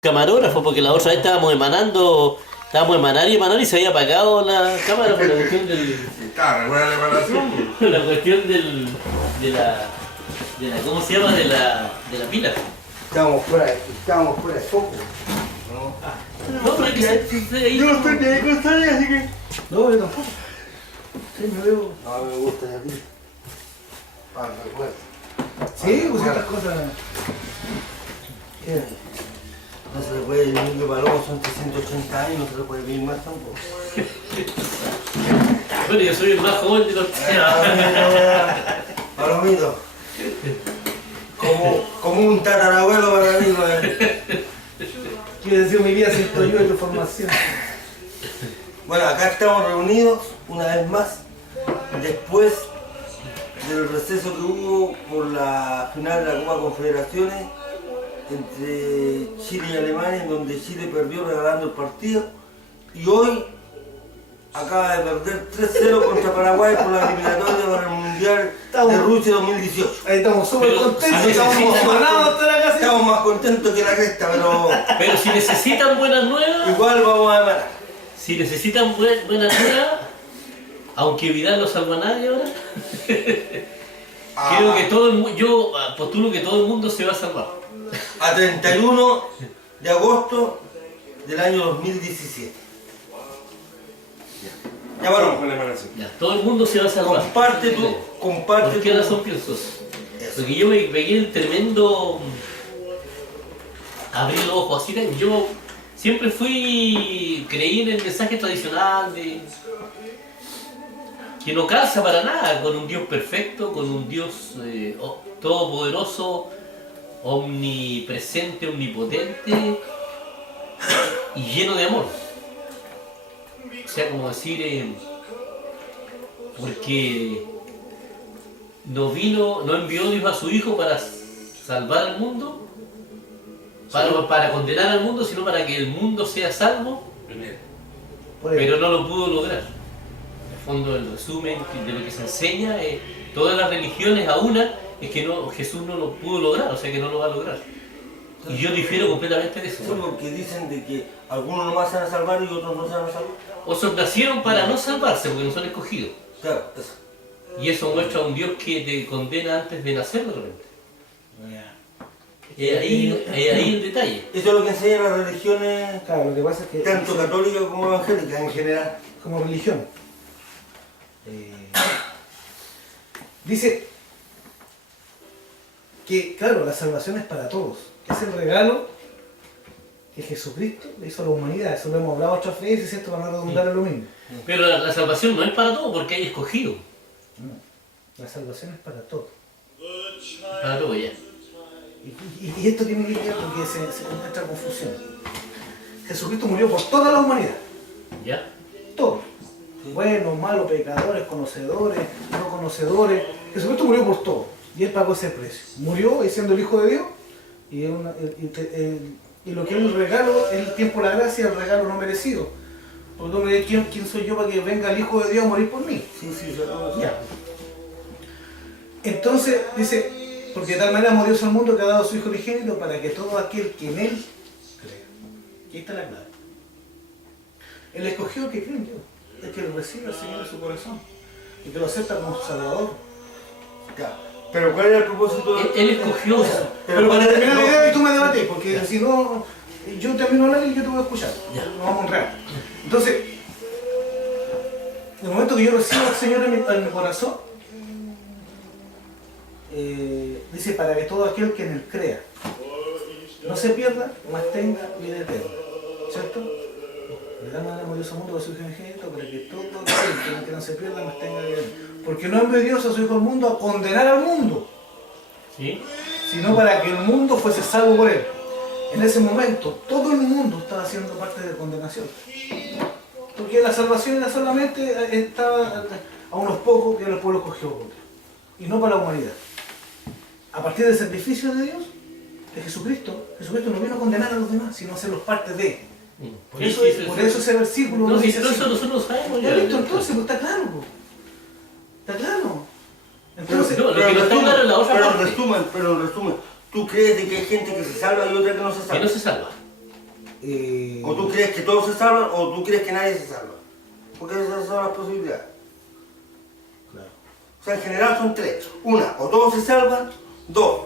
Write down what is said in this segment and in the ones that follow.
camarógrafo, porque la otra vez estábamos emanando y se había apagado la cámara por la cuestión Está re buena la emanación. la cuestión ¿cómo se llama? De la pila. Estábamos fuera de foco. No, pero es que Yo no estoy ni ahí con Sally, así que. No, yo tampoco. Sí, me veo. No, me gusta de aquí. Para el recuerdo. Sí, pues estas cosas. ¿Qué? No se le puede vivir que Palomo son 380 años, no se le puede vivir más tampoco. Bueno, yo soy el más joven de los Palomito. Como un tatarabuelo para mí, quiere decir mi vida sin yo y tu formación. Bueno, acá estamos reunidos una vez más, después del receso que hubo por la final de la Copa Confederaciones entre Chile y Alemania, en donde Chile perdió regalando el partido, y hoy acaba de perder 3-0 contra Paraguay por la eliminatoria para el Mundial de Rusia 2018. Ahí estamos súper contentos, estamos emocionados hasta la casa. Estamos más contentos que la cresta, Pero si necesitan buenas nuevas, igual vamos a ganar. si necesitan buenas nuevas, aunque Vidal no salva a nadie ahora, creo que yo postulo que todo el mundo se va a salvar. A 31 de agosto del año 2017. Ya, Bueno, bueno, con la emanación. Ya, todo el mundo se va a salvar. comparte ¿Por qué tu... razón pienso eso? Porque yo me pegué el tremendo abrir los ojos así. Yo siempre creí en el mensaje tradicional de que no calza para nada con un Dios perfecto, con un Dios todopoderoso, omnipresente, omnipotente y lleno de amor. O sea, como decir, porque no envió Dios a su Hijo para salvar al mundo, para condenar al mundo, sino para que el mundo sea salvo, pero no lo pudo lograr. En el fondo, el resumen de lo que se enseña, todas las religiones a una, es que Jesús no lo pudo lograr, o sea que no lo va a lograr. Y yo difiero completamente de eso. Sí, porque dicen de que algunos nomás se van a salvar y otros no se van a salvar. Otros nacieron para no salvarse, porque no son escogidos. Claro, eso. Y eso muestra a un Dios que te condena antes de nacer de repente. Es ahí el detalle. Eso es lo que enseñan las religiones, Claro, lo que pasa es que tanto católicas como evangélicas en general. como religión dice que, claro, la salvación es para todos, que es el regalo que Jesucristo le hizo a la humanidad. Eso lo hemos hablado otras veces, ¿cierto? Para no redundar en lo mismo. Pero la salvación no es para todos porque hay escogido. No, la salvación es para todos. Para todos ya. Y esto tiene que ver porque se encuentra confusión. Jesucristo murió por toda la humanidad. ¿Ya? Todos. Buenos, malos, pecadores, conocedores, no conocedores. Jesucristo murió por todo. Y Él pagó ese precio. Murió siendo el Hijo de Dios. Y lo que es el regalo es el tiempo, la gracia, el regalo no merecido. Porque tú me dices, ¿quién soy yo para que venga el Hijo de Dios a morir por mí? Sí, yo Ya. Entonces, dice, porque de tal manera amó Dios al mundo que ha dado a su Hijo unigénito para que todo aquel que en Él crea. Y ahí está la clave. Él escogió el que cree en Dios, el que lo recibe al Señor en su corazón y que lo acepta como Salvador. Claro. Pero ¿cuál era el propósito de... Él escogió eso. Pero para terminar la idea y tú me debates, porque si no, yo termino de hablar y yo te voy a escuchar. Nos vamos a honrar. Entonces, en el momento que yo recibo al Señor en mi corazón, dice, para que todo aquel que en Él crea no se pierda, mas tenga vida eterna. ¿Cierto? De tal manera amó Dios al mundo de su Hijo unigénito, para que todo aquel que no se pierda, mas tenga vida eterna. Porque no envió Dios a su Hijo al mundo a condenar al mundo, ¿Sí? sino para que el mundo fuese salvo por Él. En ese momento, todo el mundo estaba haciendo parte de condenación. Porque la salvación era solamente estaba a unos pocos que el pueblo escogió, y no para la humanidad. A partir del sacrificio de Dios, de Jesucristo no vino a condenar a los demás, sino a hacerlos parte de. Por eso ese versículo No, si dice eso así. nosotros lo sabemos Ya ya. listo, entonces, pues está claro. Pues. Está claro. Entonces, No, lo que no está claro es la otra pero parte. en resumen, ¿tú crees de que hay gente que se salva y otra que no se Que salva? no se salva. O tú crees que todos se salvan o tú crees que nadie se salva. Porque esas son las posibilidades. Claro. O sea, en general son tres. Una, o todos se salvan. Dos,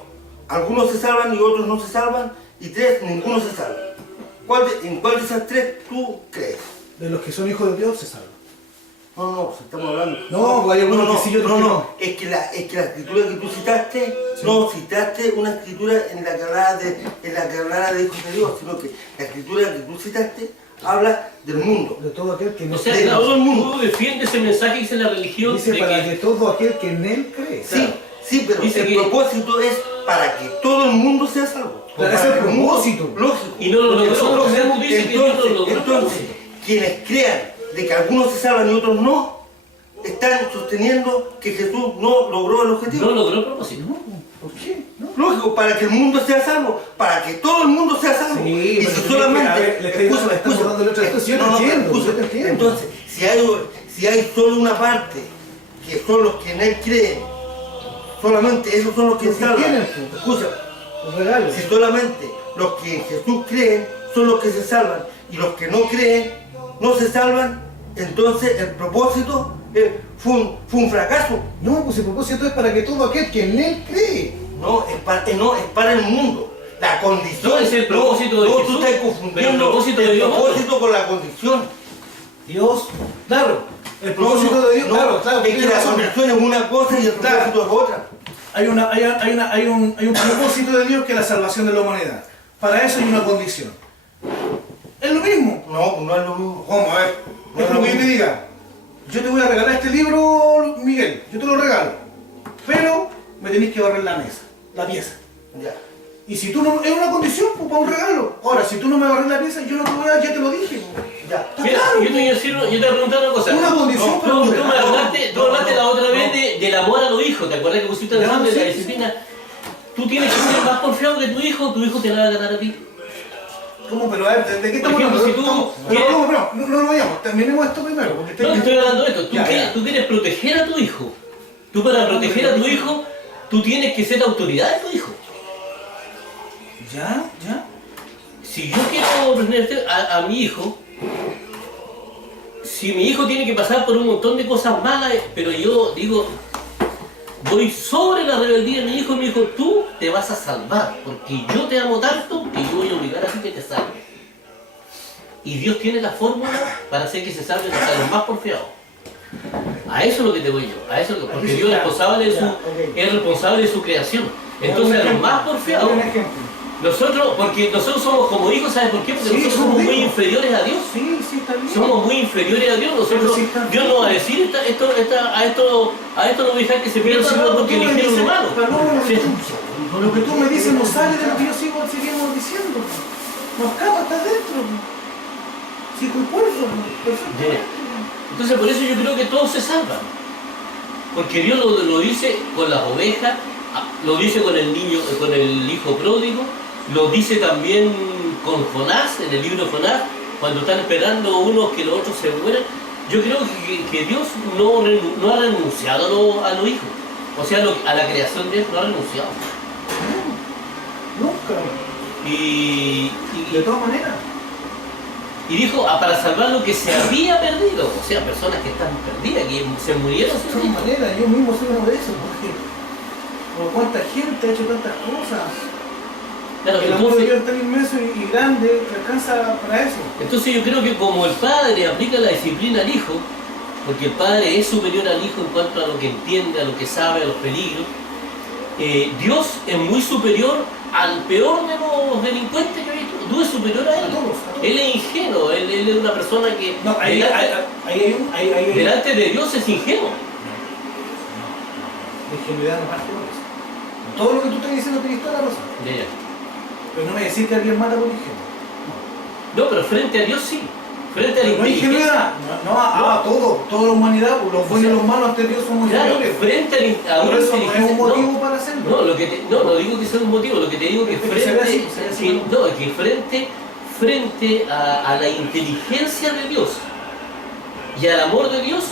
algunos se salvan y otros no se salvan. Y tres, ninguno se salva. ¿En cuál de esas tres tú crees? De los que son hijos de Dios se salvan. No, si estamos hablando. No, hay algunos que sí y otros que no. Es que la escritura que tú citaste, sí. No citaste una escritura en la que hablaba de hijos de Dios, sino que la escritura que tú citaste habla del mundo. De todo aquel que no O sea, de todo el mundo. tú defiendes ese mensaje que dice la religión. dice de para que todo aquel que en él cree. Sí, pero Dice el que- propósito es para que todo el mundo sea salvo. Claro, ese es el propósito. Lógico. Y no lo Porque logró. nosotros O sea, tú tenemos- dices que Dios no lo logró. Entonces, quienes crean de que algunos se salvan y otros no, están sosteniendo que Jesús no logró el objetivo. No logró el propósito. ¿Por qué? ¿No? Lógico, para que el mundo sea salvo, para que todo el mundo sea salvo. Sí, y pero si si solamente. a ver, le estamos dando otra cosa. Yo te entiendo, yo te entiendo. Entonces, si hay solo una parte, que son los que en él creen, solamente esos son los que Los que salvan. tienen, pues. Escucha, Los regalos. si solamente los que en Jesús creen son los que se salvan y los que no creen no se salvan, entonces el propósito fue un fracaso. No, pues el propósito es para que todo aquel que en él cree. No, es para el mundo. La condición. No, es el propósito de no, Jesús. tú estás Pero el confundiendo propósito de el Dios es otro. propósito con la condición. Dios, claro. El propósito de Dios, claro, es que tiene la razón. condición es una cosa y el propósito es otra. Hay un propósito de Dios que es la salvación de la humanidad. Para eso hay una condición. Es lo mismo. No es lo mismo. ¿Cómo? A ver. Es como que yo te diga, yo te voy a regalar este libro, Miguel, yo te lo regalo. Pero me tenés que barrer la mesa, la pieza. Ya. Y si tú no, es una condición, pues para un regalo. Ahora, si tú no me barres la pieza, yo no te voy a, ya te lo dije. Pues. Ya. Está Mira, claro. yo te voy a decir, yo te voy a preguntar una cosa. Una condición para un Tú me regalo. hablaste la otra vez del amor a los hijos. ¿Te acuerdas que pusiste la Ya, razón de la sí, disciplina? Tú tienes que ser más porfiado que tu hijo te la va a ganar a ti. ¿Cómo? Pero a ver, ¿de qué Por estamos ejemplo, hablando? si tú quieres- No lo vayamos, terminemos esto primero. Porque No, estoy hablando de esto. Ya. Tú quieres proteger a tu hijo. Tú para proteger a tu hijo, tú tienes que ser la autoridad de tu hijo. Ya. Si yo quiero proteger a mi hijo, si mi hijo tiene que pasar por un montón de cosas malas, pero yo digo, voy sobre la rebeldía de mi hijo, tú te vas a salvar, porque yo te amo tanto que yo voy a obligar a ti que te salves. Y Dios tiene la fórmula para hacer que se salven hasta los más porfiados. A eso es lo que te voy yo, a eso es lo que, porque Dios es responsable de es responsable de su creación. Entonces a los más porfiados, Un ejemplo. porque nosotros somos como hijos, ¿sabes por qué? Porque Sí, nosotros somos somos muy hijos. inferiores a Dios. Sí, está bien. Somos muy inferiores a Dios. Nosotros, Pero sí está Dios no va a decir a esto no voy a dejar que se Pero pierda si nada lo que porque tú me eligieron dices, humano. pero no, Sí. lo que tú me dices no sale de lo que yo seguimos diciendo. No escapa, está dentro. Si concuerdo, perfectamente. Entonces por eso yo creo que todos se salvan. Porque Dios lo dice con las ovejas, lo dice con el niño, con el hijo pródigo, lo dice también con Jonás, en el libro de Jonás, cuando están esperando unos que los otros se mueran. Yo creo que Dios no ha renunciado a los hijos. O sea, a la creación de Dios no ha renunciado. Nunca. De todas maneras. Y dijo, para salvar lo que se había perdido. O sea, personas que están perdidas, que se murieron De sin todas Cristo. maneras, yo mismo soy uno de esos, porque por cuánta gente ha hecho tantas cosas. Claro, El amor de entonces, Dios es tan inmenso y grande que alcanza para eso. entonces yo creo que como el padre aplica la disciplina al hijo, porque el padre es superior al hijo en cuanto a lo que entiende, a lo que sabe, a los peligros, Dios es muy superior al peor de los delincuentes que he visto. Dios es superior a él. A todos. Él es ingenuo, él es una persona que No, ahí hay delante de Dios es ingenuo. de ingenuidad no parte con eso. Todo lo que tú estás diciendo tienes toda la razón. Ya. Pero no me decís que alguien mata por ingenuo. No, pero frente a Dios sí. Frente a la No hay inteligencia. ingenuidad, a toda la humanidad, los buenos y los malos ante Dios somos Claro, inferiores. frente a Por una eso no es inteligencia. un motivo para hacerlo. No digo que sea un motivo, lo que te digo que Es que se ve así, frente a la inteligencia de Dios y al amor de Dios,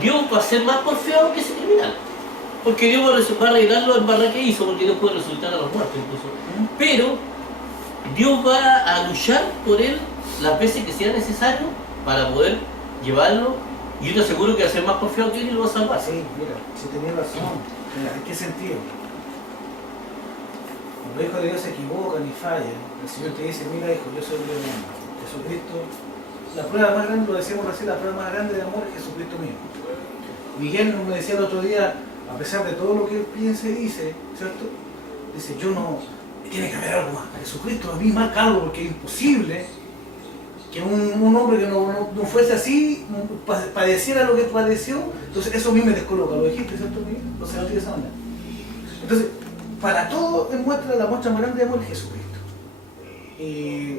Dios va a ser más porfiado que ese criminal. Porque Dios va a arreglarlo en barra que hizo, porque Dios puede resultar a los muertos incluso. Pero Dios va a luchar por él las veces que sea necesario para poder llevarlo. Y yo te aseguro que va a ser más confiado que él y lo va a salvar. Sí, mira, si tenía razón. Mira, ¿en qué sentido? Cuando los hijos de Dios se equivocan y fallan, el Señor te dice, mira hijo, yo soy el Dios mismo. Jesucristo, la prueba más grande, lo decíamos recién, la prueba más grande de amor es Jesucristo mismo. Miguel nos decía el otro día, a pesar de todo lo que él piensa y dice, ¿cierto? Dice, yo no, tiene que haber algo más. Jesucristo a mí marca algo porque es imposible que un hombre que no fuese así, padeciera lo que padeció. Entonces eso a mí me descoloca, lo dijiste, ¿cierto, Miguel? Lo sentí de esa manera. Entonces, para todo él muestra la muestra más grande de amor es Jesucristo. Y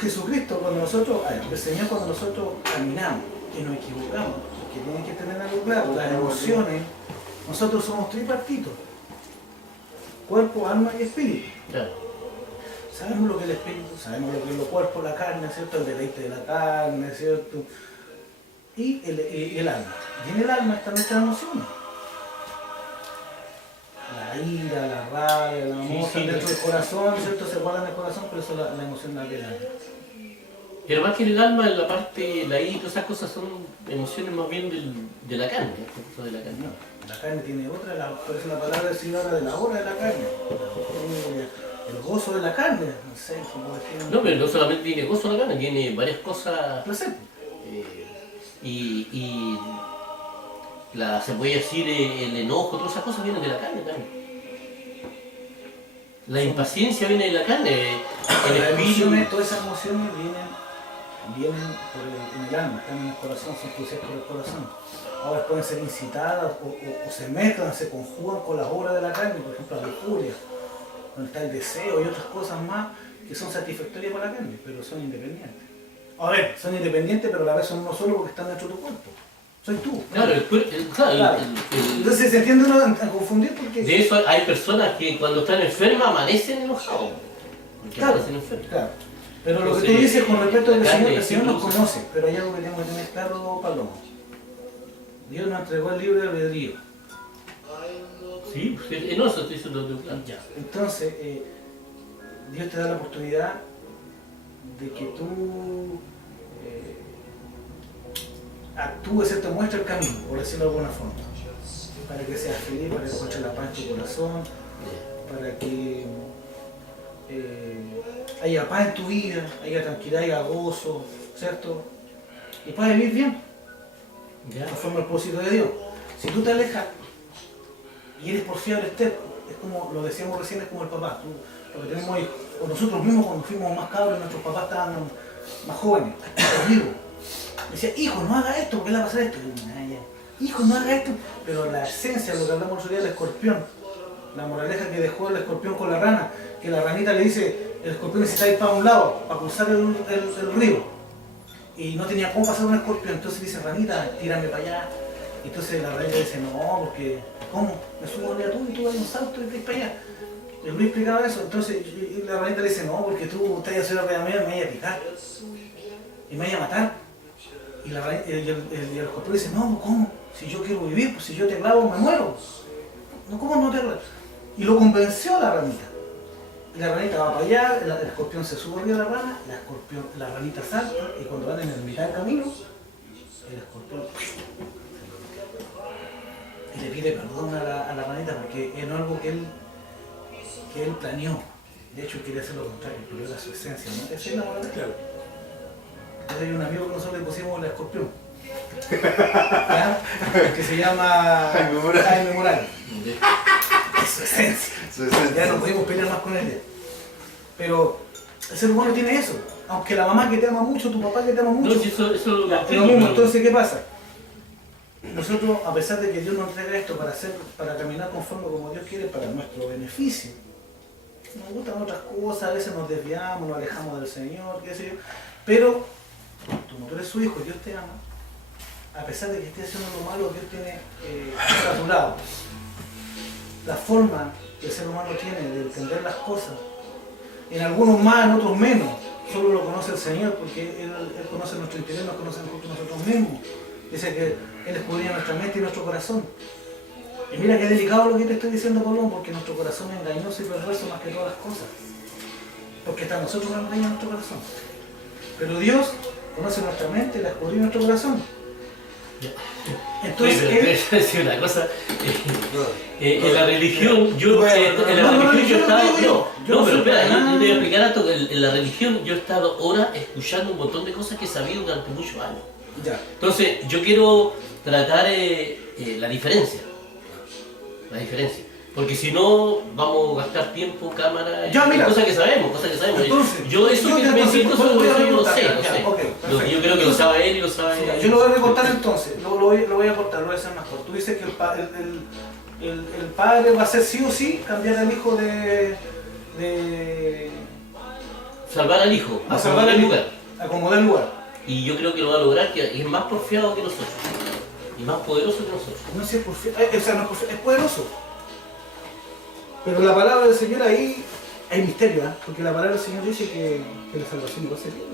Jesucristo, cuando nosotros, el Señor cuando nosotros caminamos y nos equivocamos, que tienen que tener algo claro, las emociones, nosotros somos tripartitos, cuerpo, alma y espíritu. Claro. Sabemos lo que es el espíritu, sabemos lo que es el cuerpo, la carne, ¿cierto? El deleite de la carne, ¿cierto? Y el alma. Y en el alma están nuestras emociones. La ira, la rabia, el amor, están dentro del corazón, ¿cierto? Se guardan en el corazón, pero eso es la emoción del alma. Pero más que el alma, en la parte, la ira, todas esas cosas son emociones más bien de la carne. De la carne. No, la carne tiene otra, por eso la palabra del Señor habla de la obra de la carne. El gozo de la carne, no sé, como decían. No, pero no solamente tiene gozo la carne, tiene varias cosas. Placer. Se puede decir el enojo, todas esas cosas vienen de la carne también. La impaciencia viene de la carne. El Las espíritu. emociones, todas esas emociones vienen en el alma, están en el corazón, son producidas por el corazón. Ahora pueden ser incitadas o se mezclan, se conjugan con las obras de la carne, por ejemplo la lujuria, donde está el deseo y otras cosas más que son satisfactorias para la carne, pero son independientes. A ver, son independientes, pero a la vez son uno solo porque están dentro de tu cuerpo. Soy tú. Claro, Claro. Entonces se entiende uno a confundir porque... de eso hay personas que cuando están enfermas amanecen enojados. Porque Claro, amanecen enfermos. claro. Pero lo que Entonces, tú dices con respecto al la Señor, carne el Señor nos incluso. conoce, pero hay algo que tenemos que tener claro, Palomo. Dios nos entregó el libre albedrío. Sí, pues, no, eso estoy diciendo de un plan. Ya. Entonces, Dios te da la oportunidad de que tú actúes, te muestra el camino, por decirlo de alguna forma, para que seas feliz, para que encuentres la paz en tu corazón, para que haya paz en tu vida, haya tranquilidad, haya gozo, ¿cierto? Y puedas vivir bien, Ya. conforme al propósito de Dios. Si tú te alejas y eres porfiado, es como lo decíamos recién, es como el papá. Porque tenemos hijos, o nosotros mismos cuando fuimos más cabros, nuestros papás estaban más jóvenes, vivos. Decía, hijo, no haga esto, porque le va a pasar esto. Y yo, hijo, no haga esto. Pero la esencia, lo que hablamos el otro día del escorpión, la moraleja que dejó el escorpión con la rana, que la ranita le dice, el escorpión necesita ir para un lado, para cruzar el río. Y no tenía cómo pasar un escorpión, entonces dice, ranita, tírame para allá. Entonces la ranita dice, no, porque, ¿cómo? Me subo arriba tú y tú vas a un salto y te para allá. El Luis explicaba eso, entonces y la ranita le dice, no, porque tú te vas a hacer arriba mía, me vas a picar. Y me vas a matar. Y el escorpión dice, no, ¿cómo? Si yo quiero vivir, pues si yo te clavo me muero. No, ¿cómo no te clavo? Y lo convenció la ranita. Y la ranita va para allá, el escorpión se sube arriba de la rana, la ranita salta y cuando van en el mitad del camino, el escorpión y le pide perdón a la ranita porque no es algo que él planeó. De hecho, él quería hacer lo contrario, pero era su esencia, ¿no? Esa es la moraleja. Claro. Entonces hay un amigo que nosotros le pusimos el escorpión, ¿ya? Que se llama Jaime Morales. Es su esencia. Ya no podemos pelear más con él. Pero el ser humano tiene eso. Aunque la mamá que te ama mucho, tu papá que te ama mucho. No, si eso lo Lo entiendo, mismo, pero- entonces, ¿qué pasa? Nosotros, a pesar de que Dios nos entrega esto para caminar conforme como Dios quiere, para nuestro beneficio, nos gustan otras cosas, a veces nos desviamos, nos alejamos del Señor, qué sé yo, pero como tú eres su hijo, Dios te ama, a pesar de que estés haciendo lo malo, Dios tiene a tu lado. La forma que el ser humano tiene de entender las cosas, en algunos más, en otros menos, solo lo conoce el Señor, porque Él conoce nuestro interior, nos conoce nosotros mismos. Dice que Él escudriña nuestra mente y nuestro corazón. Y mira qué delicado lo que te estoy diciendo, Colón, porque nuestro corazón es engañoso y perverso más que todas las cosas. Porque está nosotros que engaña nuestro corazón. Pero Dios conoce nuestra mente y la escudriña nuestro corazón. Entonces, Oye, pero te voy a decir una cosa. En la religión, yo he estado. No, pero espera, yo te voy a explicar algo. En la religión yo he estado horas escuchando un montón de cosas que he sabido durante muchos años. ya. Entonces, yo quiero tratar la diferencia. La diferencia. Porque si no, vamos a gastar tiempo, cámara, Ya, mira. cosas que sabemos, Entonces, yo eso que me siento, eso voy a yo lo recortar, sé, ya, lo sé. ok, perfecto. Yo creo que lo sabe él y lo sabe Mira, yo lo voy a recortar entonces, lo voy a cortar, lo voy a hacer más corto. Tú dices que el padre va a hacer sí o sí cambiar al hijo de salvar al hijo, a a salvar salvar al el lugar, lugar. acomodar el lugar. Y yo creo que lo va a lograr, que es más porfiado que nosotros. Y más poderoso que nosotros. No sé, o sea, no es porfiado, es poderoso. Pero la palabra del Señor ahí hay misterio, ¿eh? Porque la palabra del Señor dice que la salvación no va a ser libre.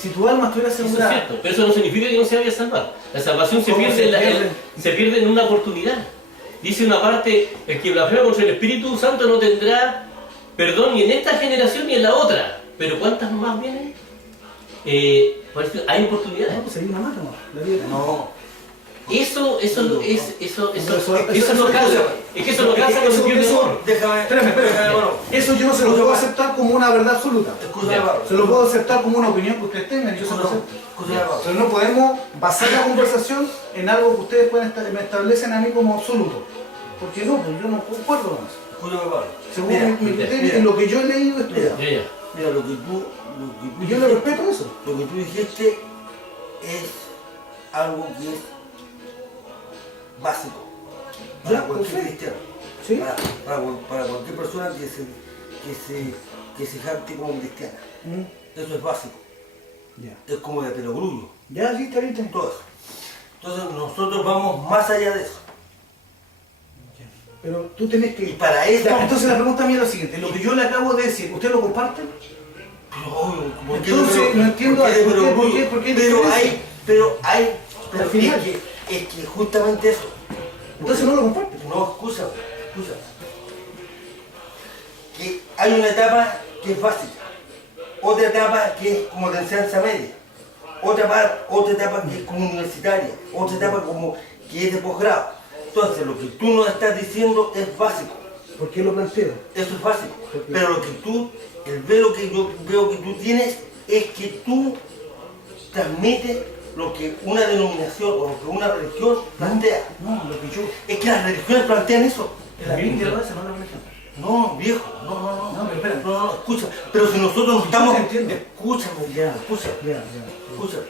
Si tu alma estuviera Eso es asegurada, cierto, pero eso no significa que no se vaya a salvar. La salvación se ¿Cómo pierde, se pierde? se pierde en una oportunidad. Dice una parte, el que blasfema contra el Espíritu Santo no tendrá perdón ni en esta generación ni en la otra. Pero ¿cuántas más vienen? Por eso hay oportunidades. no, pues ahí una mata, no. La vida No. Eso lo cansa. Es que eso lo Eso- cansa cuando se pierde eso- amor. Déjame, Espérame. hermano. Eso yo no se lo puedo aceptar como una verdad absoluta. Escúchame, Ya. hermano. Se lo puedo aceptar como una opinión que ustedes tengan y yo se lo acepto. Escúchame, hermano. Pero no podemos basar la conversación en algo que ustedes me establecen a mí como absoluto. Porque no, pues yo no concuerdo con eso. Escúchame, hermano. Según Mira, mi criterio mira. y lo que yo he leído y estudiado. Ya, ya. Mira, lo que Y tú yo le respeto eso. Lo que tú dijiste es algo que es básico para Ya, cualquier perfecto. cristiano, ¿Sí? para cualquier persona que se jacte como cristiana. Mm, Eso es básico, Ya. es como de perogrullo, Ya, sí, está bien, está bien. todo eso. Entonces nosotros vamos más allá de eso. Pero tú tenés Y que... para eso, Ya, entonces la pregunta mía es la siguiente. Lo que yo le acabo de decir, ¿usted lo comparte? pero obvio, ¿por qué Entonces, de no entiendo por qué de por qué- perogrullo? por qué pero diferencia. hay, Al final. es que justamente eso. Entonces no lo comparte. No, excusa. Que hay una etapa que es básica, otra etapa que es como de enseñanza media, otra etapa que es como universitaria, otra etapa como que es de posgrado. Entonces lo que tú nos estás diciendo es básico, ¿Por qué lo planteo? eso es básico. ¿Por qué? Pero el velo que yo veo que tú tienes es que tú transmites lo que una denominación o lo que una religión plantea. No, lo que yo... Es que las religiones plantean eso. La Biblia lo hace, no la religión. No, viejo, no. No, pero espera. No, escucha. Pero si nosotros no estamos. te entiendo. Escúchame, Ya, escúchame. ya. Escúchame.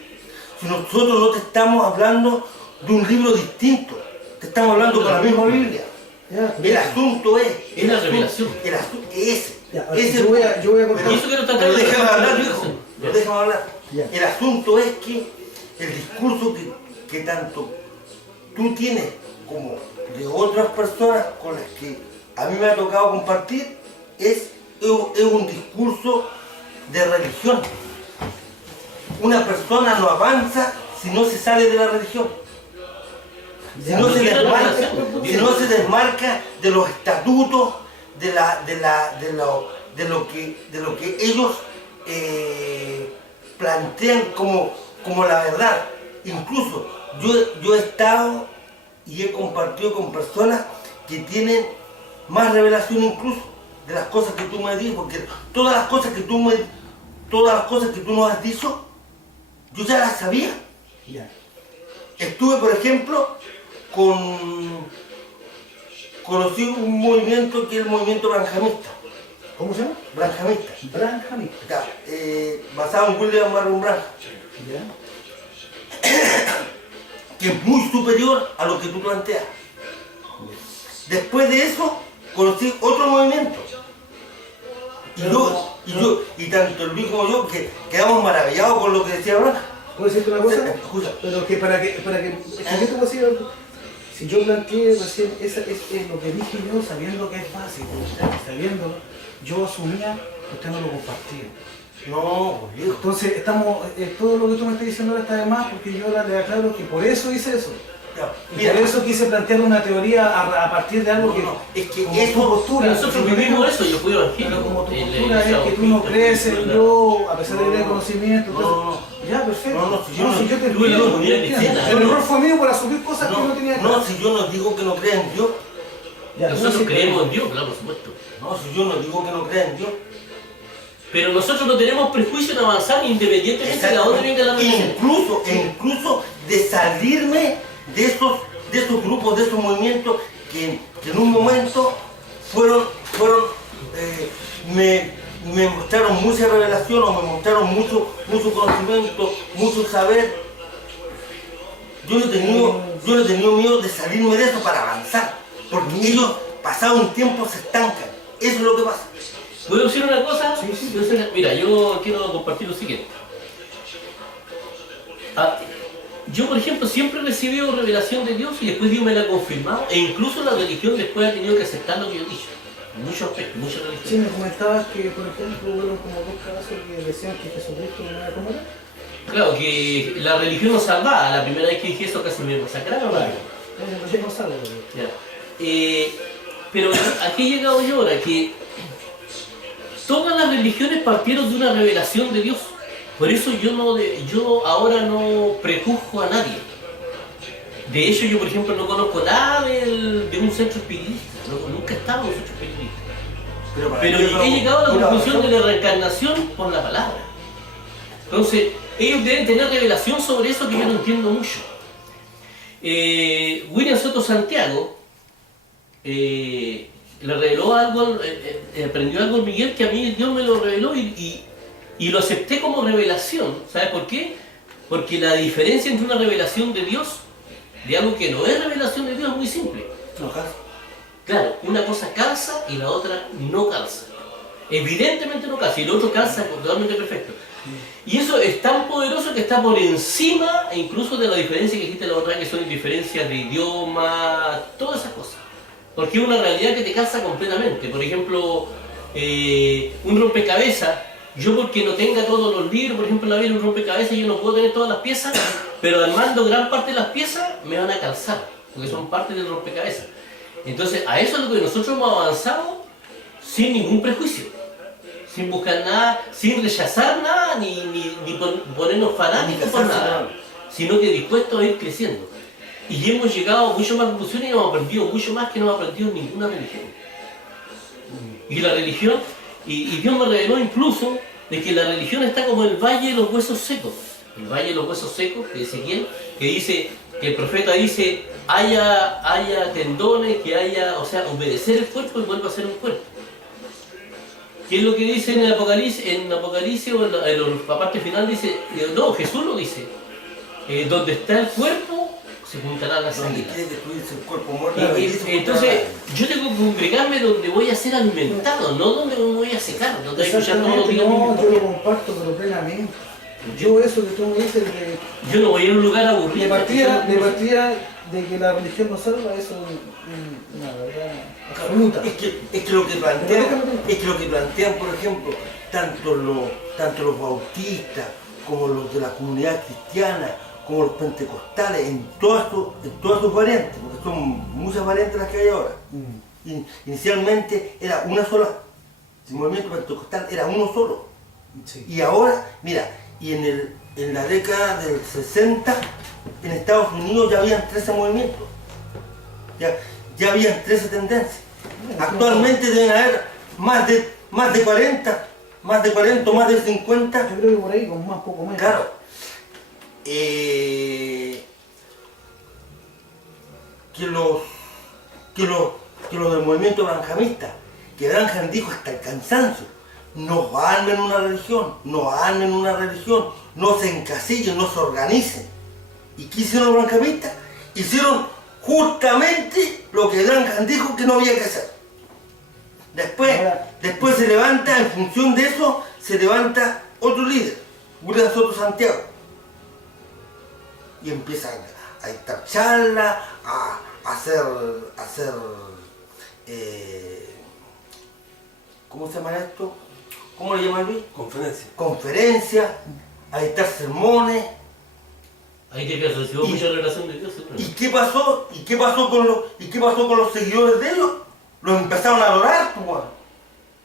Si nosotros no te estamos hablando de un libro distinto, te estamos hablando con la misma Biblia. Ya, El asunto es. Es la revelación. El asunto es. Ya, ese yo voy a cortar. pero, Y eso quiero tratar pero de- déjame hablar, de- viejo. Ya. Déjame hablar. Ya. El asunto es que el discurso que tanto tú tienes como de otras personas con las que a mí me ha tocado compartir es un discurso de religión. Una persona no avanza si no se sale de la religión. Si no se desmarca de los estatutos, de lo que ellos plantean como la verdad. Incluso yo he estado y he compartido con personas que tienen más revelación incluso de las cosas que tú me dices, porque todas las cosas que tú nos has dicho, yo ya las sabía. Ya. Estuve, por ejemplo, conocí un movimiento que es el movimiento branjamista. ¿Cómo se llama? Branjamista. Branjamita. Ya, basado en William Barron Branham, Ya. que es muy superior a lo que tú planteas. Después de eso, conocí otro movimiento. Y tanto el Luis como yo que quedamos maravillados con lo que decía Branham. ¿Puedo decirte una cosa? Escucha. Pero que para que es que yo te voy a decir algo. Si yo planteé recién, es lo que dije yo sabiendo que es básico, sabiendo, yo asumía que usted no lo compartía. No, pues viejo. Entonces, estamos, todo lo que tú me estás diciendo ahora está de más porque yo ahora le aclaro que por eso hice eso. Ya, Y mira, por eso quise plantear una teoría a partir de algo no, que, no, es que como eso- tu postura, Nosotros vivimos eso, yo fui evangélico. pero como tu el- postura el- es que tú no crees en Dios, a pesar de tener conocimiento, no, entonces, ya, perfecto. No, si yo no- si yo te tú en la entiendo, comunidad yo entiendo. cristiana, El yo no- error fue mío por asumir cosas que no tenía que no, hacer. si yo no digo que no crea en Dios, Ya, Nosotros sí, creemos en Dios, claro, por supuesto. no, si yo no digo que no crea en Dios. Pero nosotros no tenemos prejuicio en avanzar independientemente de dónde venga la religión. Incluso de salirme de esos grupos, de esos movimientos que en un momento me mostraron mucha revelación o me mostraron mucho conocimiento, mucho saber. Yo no he tenido miedo de salirme de eso para avanzar, porque ellos pasado un tiempo se estancan. Eso es lo que pasa. ¿Puedo decir una cosa? Sí. Mira, yo quiero compartir lo siguiente. Yo, por ejemplo, siempre he recibido revelación de Dios y después Dios me la ha confirmado, e incluso la religión después ha tenido que aceptar lo que yo he dicho. En muchos aspectos, muchas Sí, religiones. me comentabas que, por ejemplo, hubo como dos casos que decían que Jesucristo no era como era. Claro, que la religión nos salvaba. La primera vez que dije eso casi me masacraron. Yo no salgo. Ya. Pero ¿a qué he llegado yo ahora? Que todas las religiones partieron de una revelación de Dios. Por eso yo ahora no prejuzgo a nadie. De hecho, yo por ejemplo no conozco nada de un centro espiritista. Nunca he estado en un centro espiritista. Pero he llegado a la conclusión de la reencarnación por la palabra. Entonces, ellos deben tener revelación sobre eso que yo no entiendo mucho. William Soto Santiago le reveló algo, aprendió algo a Miguel que a mí Dios me lo reveló y lo acepté como revelación. ¿Sabes por qué? Porque la diferencia entre una revelación de Dios, de algo que no es revelación de Dios, es muy simple. Claro, una cosa calza y la otra no calza. Evidentemente no calza y el otro calza totalmente perfecto. Y eso es tan poderoso que está por encima incluso de la diferencia que existe en la otra, que son diferencias de idioma, todas esas cosas. Porque es una realidad que te calza completamente. Por ejemplo, un rompecabezas, yo porque no tenga todos los libros, por ejemplo, la Biblia, un rompecabezas, yo no puedo tener todas las piezas, pero armando gran parte de las piezas me van a calzar, porque son parte del rompecabezas. Entonces, a eso es lo que nosotros hemos avanzado sin ningún prejuicio, sin buscar nada, sin rechazar nada, ni ponernos fanáticos por nada, sino que dispuestos a ir creciendo. Y hemos llegado a mucho más conclusiones y hemos aprendido mucho más que no hemos aprendido ninguna religión. Y la religión, y Dios me reveló incluso de que la religión está como el valle de los huesos secos. El valle de los huesos secos de Ezequiel, que dice, que el profeta dice, haya tendones, que haya, o sea, obedecer el cuerpo y vuelva a ser un cuerpo. ¿Qué es lo que dice en el Apocalipsis? En Apocalipsis o en la parte final dice, no, Jesús lo dice, donde está el cuerpo se juntarán las águilas. Entonces, yo tengo que congregarme donde voy a ser alimentado, no donde me voy a secar, donde hay que escuchar todos los días. No, yo lo comparto, pero plenamente. Yo eso que tú me dices de... Yo no voy a ir a un lugar aburrido. De partida de que la religión nos salva, eso es una verdad absoluta. Es que lo que plantean, por ejemplo, tanto los bautistas como los de la comunidad cristiana, como los pentecostales, en todas sus variantes, porque son muchas variantes las que hay ahora. Inicialmente era una sola, el movimiento pentecostal era uno solo. Sí. Y ahora, mira, en la década del 60, en Estados Unidos ya habían 13 movimientos, ya habían 13 tendencias. Actualmente deben haber más de 40, más de 50. Yo creo que por ahí con más, poco menos. Claro. Que los del movimiento branjamista, que Branham dijo hasta el cansancio, no armen una religión, no se encasillen, no se organicen. ¿Y qué hicieron los branjamistas? Hicieron justamente lo que Branham dijo que no había que hacer. Después se levanta, en función de eso, se levanta otro líder, William Soto Santiago. Y empiezan a dictar charlas, a hacer ¿cómo se llama esto? ¿cómo le llaman Luis? Conferencia. Conferencias, a dictar sermones. Ahí te recibió mucha revelación de Dios. ¿Y qué pasó? ¿Y qué pasó con los seguidores de ellos? Los empezaron a adorar, pues, weón.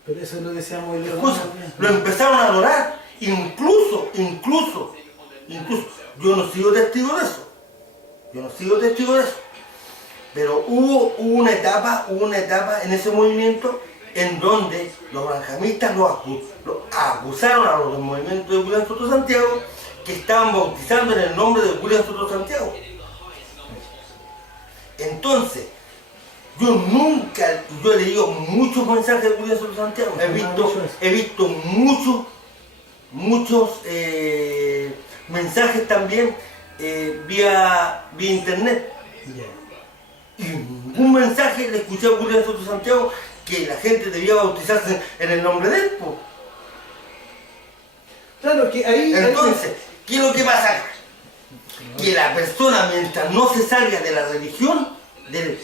Pero eso lo decíamos el Escucha, lo empezaron a adorar. Incluso, yo no sigo testigo de eso. Pero hubo una etapa en ese movimiento en donde los benjamistas los acusaron a los del movimiento de William Soto Santiago que estaban bautizando en el nombre de William Soto Santiago. Entonces, yo he leído muchos mensajes de William Soto Santiago, he visto muchos mensajes también vía internet. Y ningún mensaje le escuché a William Soto Santiago que la gente debía bautizarse en el nombre de él. Po. Claro, que ahí... Entonces, ¿qué es lo que pasa acá? Que la persona, mientras no se salga de la religión, de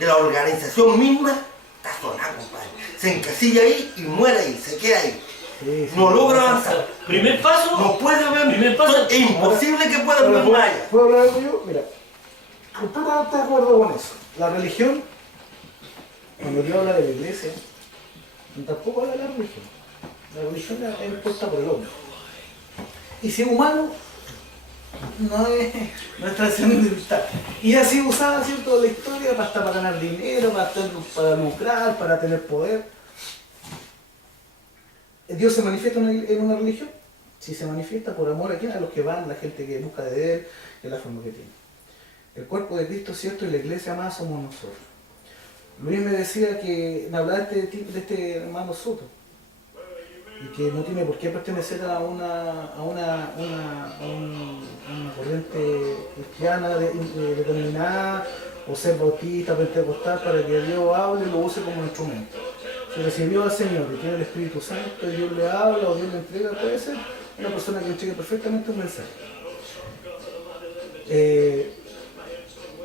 la organización misma, está sonada, compadre. Se encasilla ahí y muere ahí, se queda ahí. Sí, no logra avanzar. Primer paso. No puede ver. Primer paso. Es imposible que pueda ver más allá. ¿Puedo hablar algo yo? Mira, completamente de acuerdo con eso. La religión, cuando yo hablo de la iglesia, tampoco habla de la religión. La religión es impuesta por el hombre. Y si es humano, no es trascendental. Y ha sido usada, ¿cierto?, la historia hasta para ganar dinero, para lucrar, para tener poder. ¿Dios se manifiesta en una religión? Si se manifiesta por amor a quién, a los que van, la gente que busca de él, es la forma que tiene. El cuerpo de Cristo, ¿cierto?, y la iglesia más somos nosotros. Luis me decía que me hablaba de este hermano Soto, y que no tiene por qué pertenecer a una corriente cristiana determinada, o ser bautista, pentecostal, para que Dios hable y lo use como instrumento. Si recibió al Señor y tiene el Espíritu Santo, y Dios le habla o Dios le entrega, puede ser una persona que entregue perfectamente un mensaje.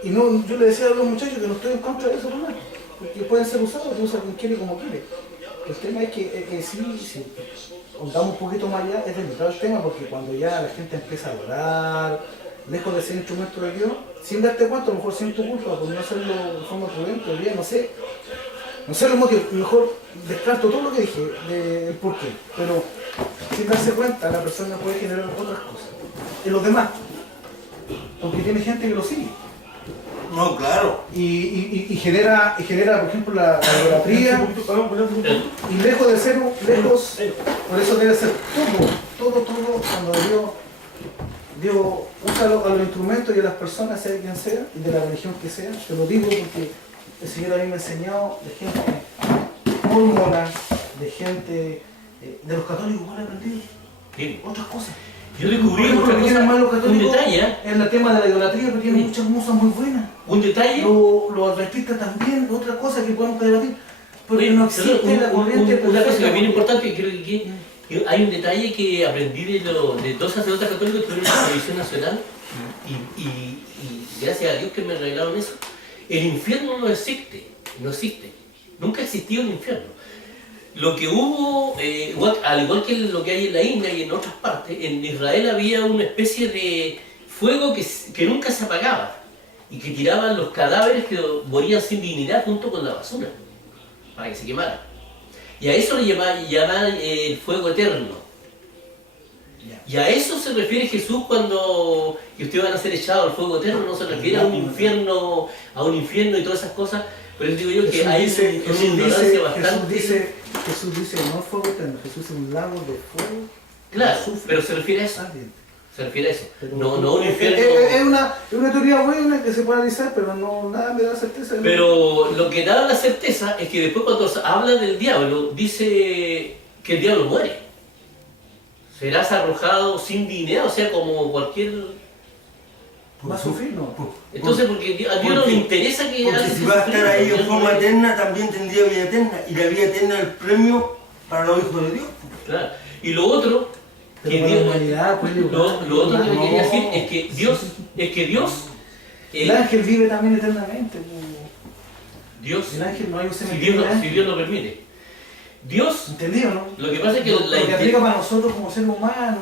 Y no, yo le decía a los muchachos que no estoy en contra de eso, ¿no? Porque pueden ser usados, que usa quien quiere como quiere. El tema es que si contamos un poquito más allá, es delicado el tema, porque cuando ya la gente empieza a orar, lejos de ser instrumento de Dios, sin darte cuenta, a lo mejor sin tu culpa, por no hacerlo de forma prudente o bien, no sé los motivos, mejor descarto todo lo que dije, del por qué, pero sin darse cuenta, la persona puede generar otras cosas en los demás, porque tiene gente que lo sigue. No, claro. Y genera, por ejemplo, la idolatría, y lejos de ser, por eso debe ser todo, cuando Dios usa a los instrumentos y a las personas, sea quien sea, y de la religión que sea. Te lo digo porque el Señor a mí me ha enseñado de gente mormona, de gente, de los católicos, ¿cuál he aprendido? ¿Qué? Otras cosas. Yo descubrí otra cosa, un detalle. En el tema de la idolatría, pero tiene muchas cosas muy buenas. Un detalle. Los adventistas también, otra cosa que podemos debatir. Porque no existe la corriente. Una cosa que es bien importante, creo que hay un detalle que aprendí de dos sacerdotes católicos que tuvieron en la televisión nacional, y gracias a Dios que me revelaron eso. El infierno no existe, nunca existió un infierno. Lo que hubo, al igual que lo que hay en la India y en otras partes, en Israel había una especie de fuego que nunca se apagaba y que tiraban los cadáveres que morían sin dignidad junto con la basura para que se quemaran. Y a eso le llaman el fuego eterno. Y a eso se refiere Jesús cuando que ustedes van a ser echados al fuego eterno, no se refiere a un infierno y todas esas cosas. Por eso digo yo que hay una ignorancia bastante... Jesús dice no fuego eterno, Jesús es un lago de fuego. Claro, pero se refiere a eso. Se refiere a eso. No un infierno. Es una teoría buena que se puede analizar, pero nada me da certeza. Pero lo que da la certeza es que después cuando habla del diablo, dice que el diablo muere. Serás arrojado sin dignidad, o sea, como cualquier... Va a sufrir, ¿no? Entonces, porque a Dios no le interesa que... Porque si va a estar ahí en forma eterna, también tendría vida eterna. Y la vida eterna es el premio para los hijos de Dios. Claro. Y lo otro... Pero que lo otro que le quería decir es que Dios... El ángel vive también eternamente. Dios... El ángel no hay un si Dios lo permite. Dios, ¿Entendido, no? lo que pasa es que Lo que aplica para nosotros como seres humanos,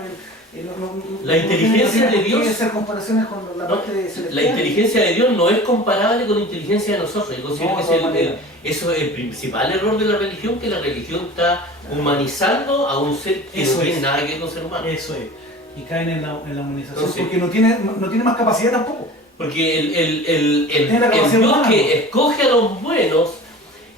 La inteligencia de no tiene Dios- que hacer comparaciones con la parte celestial. la inteligencia de Dios no es comparable con la inteligencia de nosotros. Yo considero No, que de todas eso maneras. es el principal error de la religión, que la religión está humanizando a un ser que Eso no tiene es. nada que ver con ser humano. Eso es. Y caen en la humanización Entonces- porque no tiene más capacidad tampoco. Porque Tiene la el capacidad Dios humana. que escoge a los buenos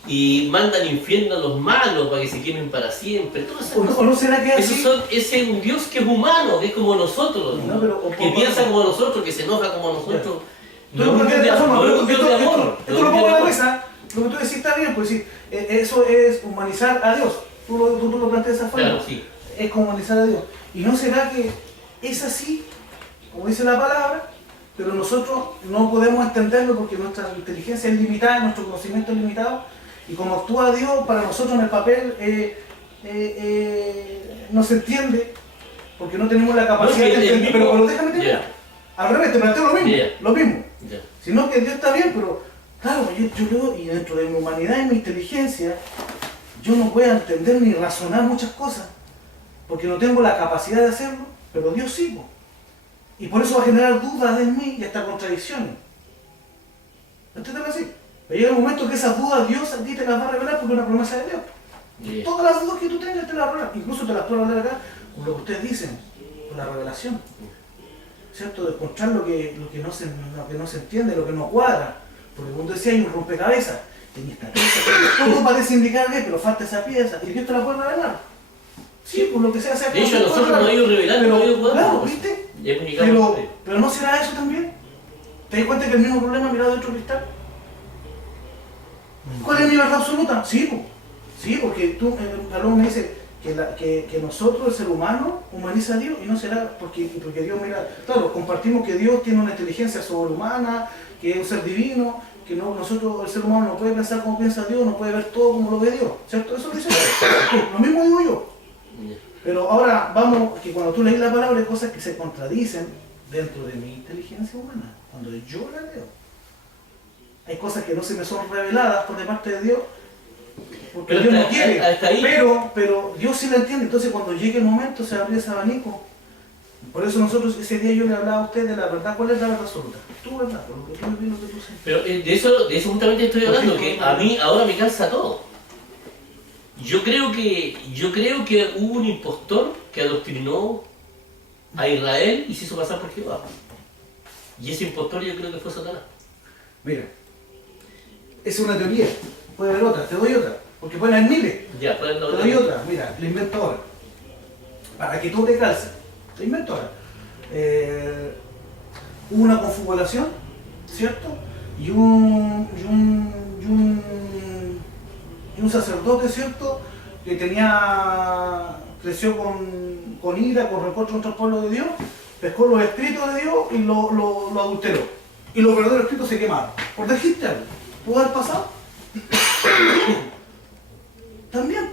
y manda al infierno a los malos para que se quemen para siempre, todas esas cosas. ¿O no será que es así? Ese es un Dios que es humano, que es como nosotros, No, pero- que piensa como nosotros, que se enoja como nosotros. Tú lo planteas de esta forma, no es pero un Dios de amor. esto no es lo un pongo Dios en de la amor. mesa, lo que tú decís está bien, pues sí, eso es humanizar a Dios. Tú lo planteas de esa forma. Claro, sí. Es como humanizar a Dios. ¿Y no será que es así, como dice la palabra, pero nosotros no podemos entenderlo porque nuestra inteligencia es limitada, nuestro conocimiento es limitado, y como actúa Dios, para nosotros en el papel no se entiende, porque no tenemos la capacidad No, es que de el entender, mismo- pero déjame terminar. Ya. Al revés, te planteo lo mismo, Ya. lo mismo. Ya. Sino que Dios está bien, pero claro, yo leo, y dentro de mi humanidad y mi inteligencia, yo no puedo entender ni razonar muchas cosas, porque no tengo la capacidad de hacerlo, pero Dios sí, po. Y por eso va a generar dudas en mí y hasta contradicciones. ¿Entiendes así? Pero llega el momento que esas dudas Dios a ti te las va a revelar porque es una promesa de Dios. Ya. Todas las dudas que tú tengas te las va a revelar. Incluso te las puedo hablar acá con lo que ustedes dicen, con la revelación. ¿Cierto? De encontrar lo que no se entiende, lo que no cuadra. Porque cuando decía hay un rompecabezas, tenía esta pieza, todo parece indicar bien, pero falta esa pieza, y Dios te la puede revelar. Sí, por lo que sea, De hecho, a nosotros nos ha ido revelando, pero, nos ha ido jugando. claro, ¿viste? Ya comunicamos. Pero ¿no será eso también? ¿Te das cuenta que el mismo problema mirado de otro cristal? ¿Cuál es mi verdad absoluta? Sí, sí, porque tú, Paloma me dice que nosotros, el ser humano, humaniza a Dios y no será porque Dios mira, claro, compartimos que Dios tiene una inteligencia sobrehumana, que es un ser divino, que nosotros, el ser humano, no puede pensar como piensa Dios, no puede ver todo como lo ve Dios, ¿cierto? Eso dice Dios. Lo mismo digo yo. Pero ahora vamos, que cuando tú lees la palabra hay cosas que se contradicen dentro de mi inteligencia humana, cuando yo la leo. Hay cosas que no se me son reveladas por de parte de Dios, porque Pero Dios no hasta- quiere, hasta ahí- pero Dios sí la entiende, entonces cuando llegue el momento se abre ese abanico. Por eso nosotros, ese día yo le hablaba a usted de la verdad, ¿cuál es la verdad absoluta? Tu verdad, por lo que tú vives, lo que tú sientes. Pero de eso justamente estoy hablando, que a mí ahora me cansa todo. Yo creo que hubo un impostor que adoctrinó a Israel y se hizo pasar por Jehová. Y ese impostor yo creo que fue Satanás. Mira, es una teoría, puede haber otra, te doy otra, porque pueden haber miles. Ya, ¿cuál es la Te otra? doy otra, mira, la invento ahora. Para que tú te calces. Te invento ahora. Hubo una confabulación, ¿cierto? Y un sacerdote, ¿cierto? Que creció con ira, con reproche contra el pueblo de Dios, pescó los escritos de Dios y lo adulteró. Y los verdaderos escritos se quemaron. Por decirte algo, ¿pudo haber pasado? También.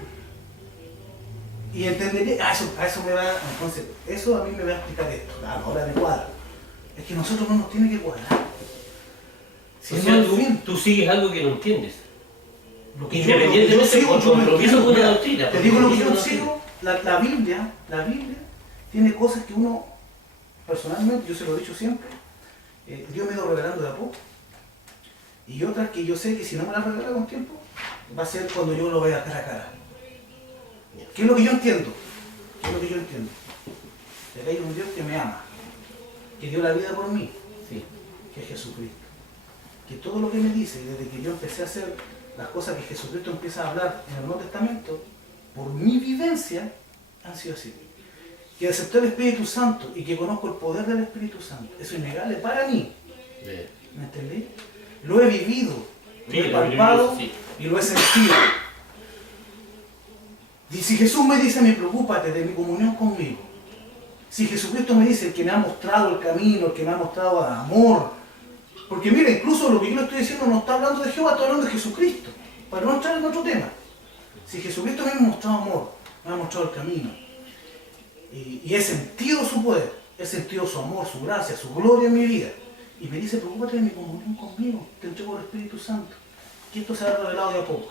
Y entendería, a eso me va, entonces, eso a mí me va a explicar esto, claro, ahora me cuadra. Es que a nosotros no nos tiene que cuadrar. Si O no sea, es fin, tú sigues algo que no entiendes. lo que Independientemente yo sigo, con yo lo compromiso entiendo. con una Mira, doctrina, te digo lo que yo compromiso con sigo, la Biblia tiene cosas que uno, personalmente, yo se lo he dicho siempre, Dios me ha ido revelando de a poco. Y otras que yo sé que si no me las revela con tiempo, va a ser cuando yo lo vea cara a cara. ¿Qué es lo que yo entiendo? ¿Qué es lo que yo entiendo? Que hay un Dios que me ama, que dio la vida por mí, Sí. que es Jesucristo. Que todo lo que me dice, desde que yo empecé a hacer las cosas que Jesucristo empieza a hablar en el Nuevo Testamento, por mi vivencia, han sido así. Que acepté el Espíritu Santo y que conozco el poder del Espíritu Santo. Eso es innegable para mí. Bien. ¿Me entendí? Lo he vivido, Sí, lo he lo he vivido, palpado sí. y lo he sentido. Y si Jesús me dice, me preocúpate de mi comunión conmigo. Si Jesucristo me dice que me ha mostrado el camino, que me ha mostrado el amor. Porque mira, incluso lo que yo le estoy diciendo no está hablando de Jehová, está hablando de Jesucristo. Para no entrar en otro tema. Si Jesucristo me ha mostrado amor, me ha mostrado el camino. Y he sentido su poder, he sentido su amor, su gracia, su gloria en mi vida. Y me dice, preocúpate de mi comunión conmigo, te entrego el Espíritu Santo. Que esto se ha revelado de a poco.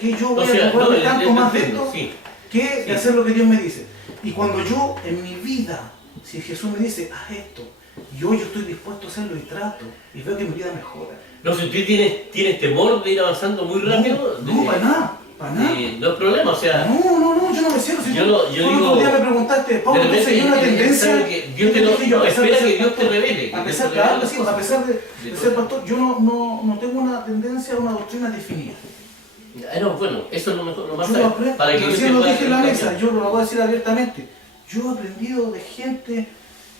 Que yo voy O sea, a ocuparme no, tanto más de entiendo, esto sí. que Sí. hacer lo que Dios me dice. Y cuando yo en mi vida, si Jesús me dice, haz esto, yo estoy dispuesto a hacerlo y trato, y veo que mi vida mejora. No, si tú tienes temor de ir avanzando muy rápido, No, para nada, para nada. no es problema, o sea, No, yo no me cierro. Si Yo tú, no- yo tú el digo, otro día me preguntaste, Pablo, de entonces hay repente, una tendencia. sabe que Dios te lo- Dije yo, no, a pesar de espera ser que Dios te pastor, revele, que A Dios pesar, te revele claro, las sí, cosas. a pesar de De ser todo. pastor, yo no tengo una tendencia a una doctrina definida. No, bueno, eso es lo mejor, lo más Yo sabio, aprendo, para que yo recién lo sepa dije en la el mesa, camino. yo lo voy a decir abiertamente. Yo he aprendido de gente,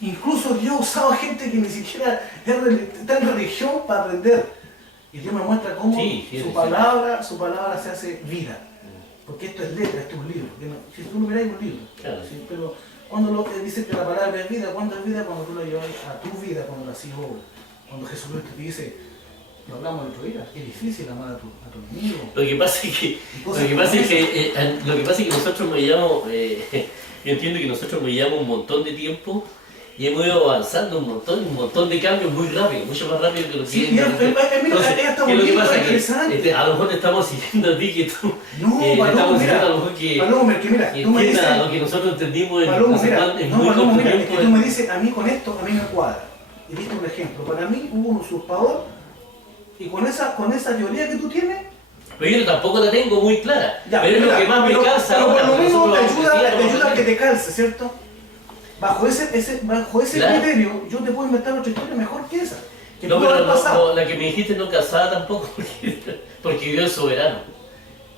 incluso Dios usaba gente que ni siquiera está en religión para aprender. Y Dios me muestra cómo Sí, sí, su sí. palabra se hace vida. Porque esto es letra, esto es un libro. Que no- si tú lo miráis, es un libro. Claro. ¿Sí? Pero cuando lo que dice que la palabra es vida, ¿cuándo es vida? Cuando tú la llevas a tu vida, cuando la sigues obra. Cuando Jesucristo te dice, lo hablamos el otro día, es difícil amar a tu enemigo. Lo que pasa es que, cosas lo que pasa como es que, lo que pasa es que nosotros nos llevamos, yo entiendo que nosotros nos llevamos un montón de tiempo y hemos ido avanzando un montón de cambios muy rápido, mucho más rápido que lo que Sí, es. mira, Entonces, ella está ¿qué es lo que bonito, pasa? Que interesante. a lo mejor te estamos siguiendo a ti, que tú, No, te Palomo, estamos mira, diciendo a lo mejor que Palomo, que mira, tú me dices, entienda lo que nosotros entendimos en, Palomo, no sé mira, cuánto- en no, muy Palomo, corto mira, tiempo. que tú me dices, a mí con esto, a mí me cuadra. Y viste un ejemplo, para mí hubo un usurpador, y con esa teoría que tú tienes, Pero yo tampoco la tengo muy clara, ya, pero es mira, lo que más me pero calza por ahora. lo porque menos nosotros te ayuda decíamos, a que te calce, ¿cierto? Bajo ese Claro. criterio, yo te puedo inventar otra historia mejor que esa. Que No, pudo pero haber pasado. la que me dijiste no casaba tampoco, porque Dios es soberano.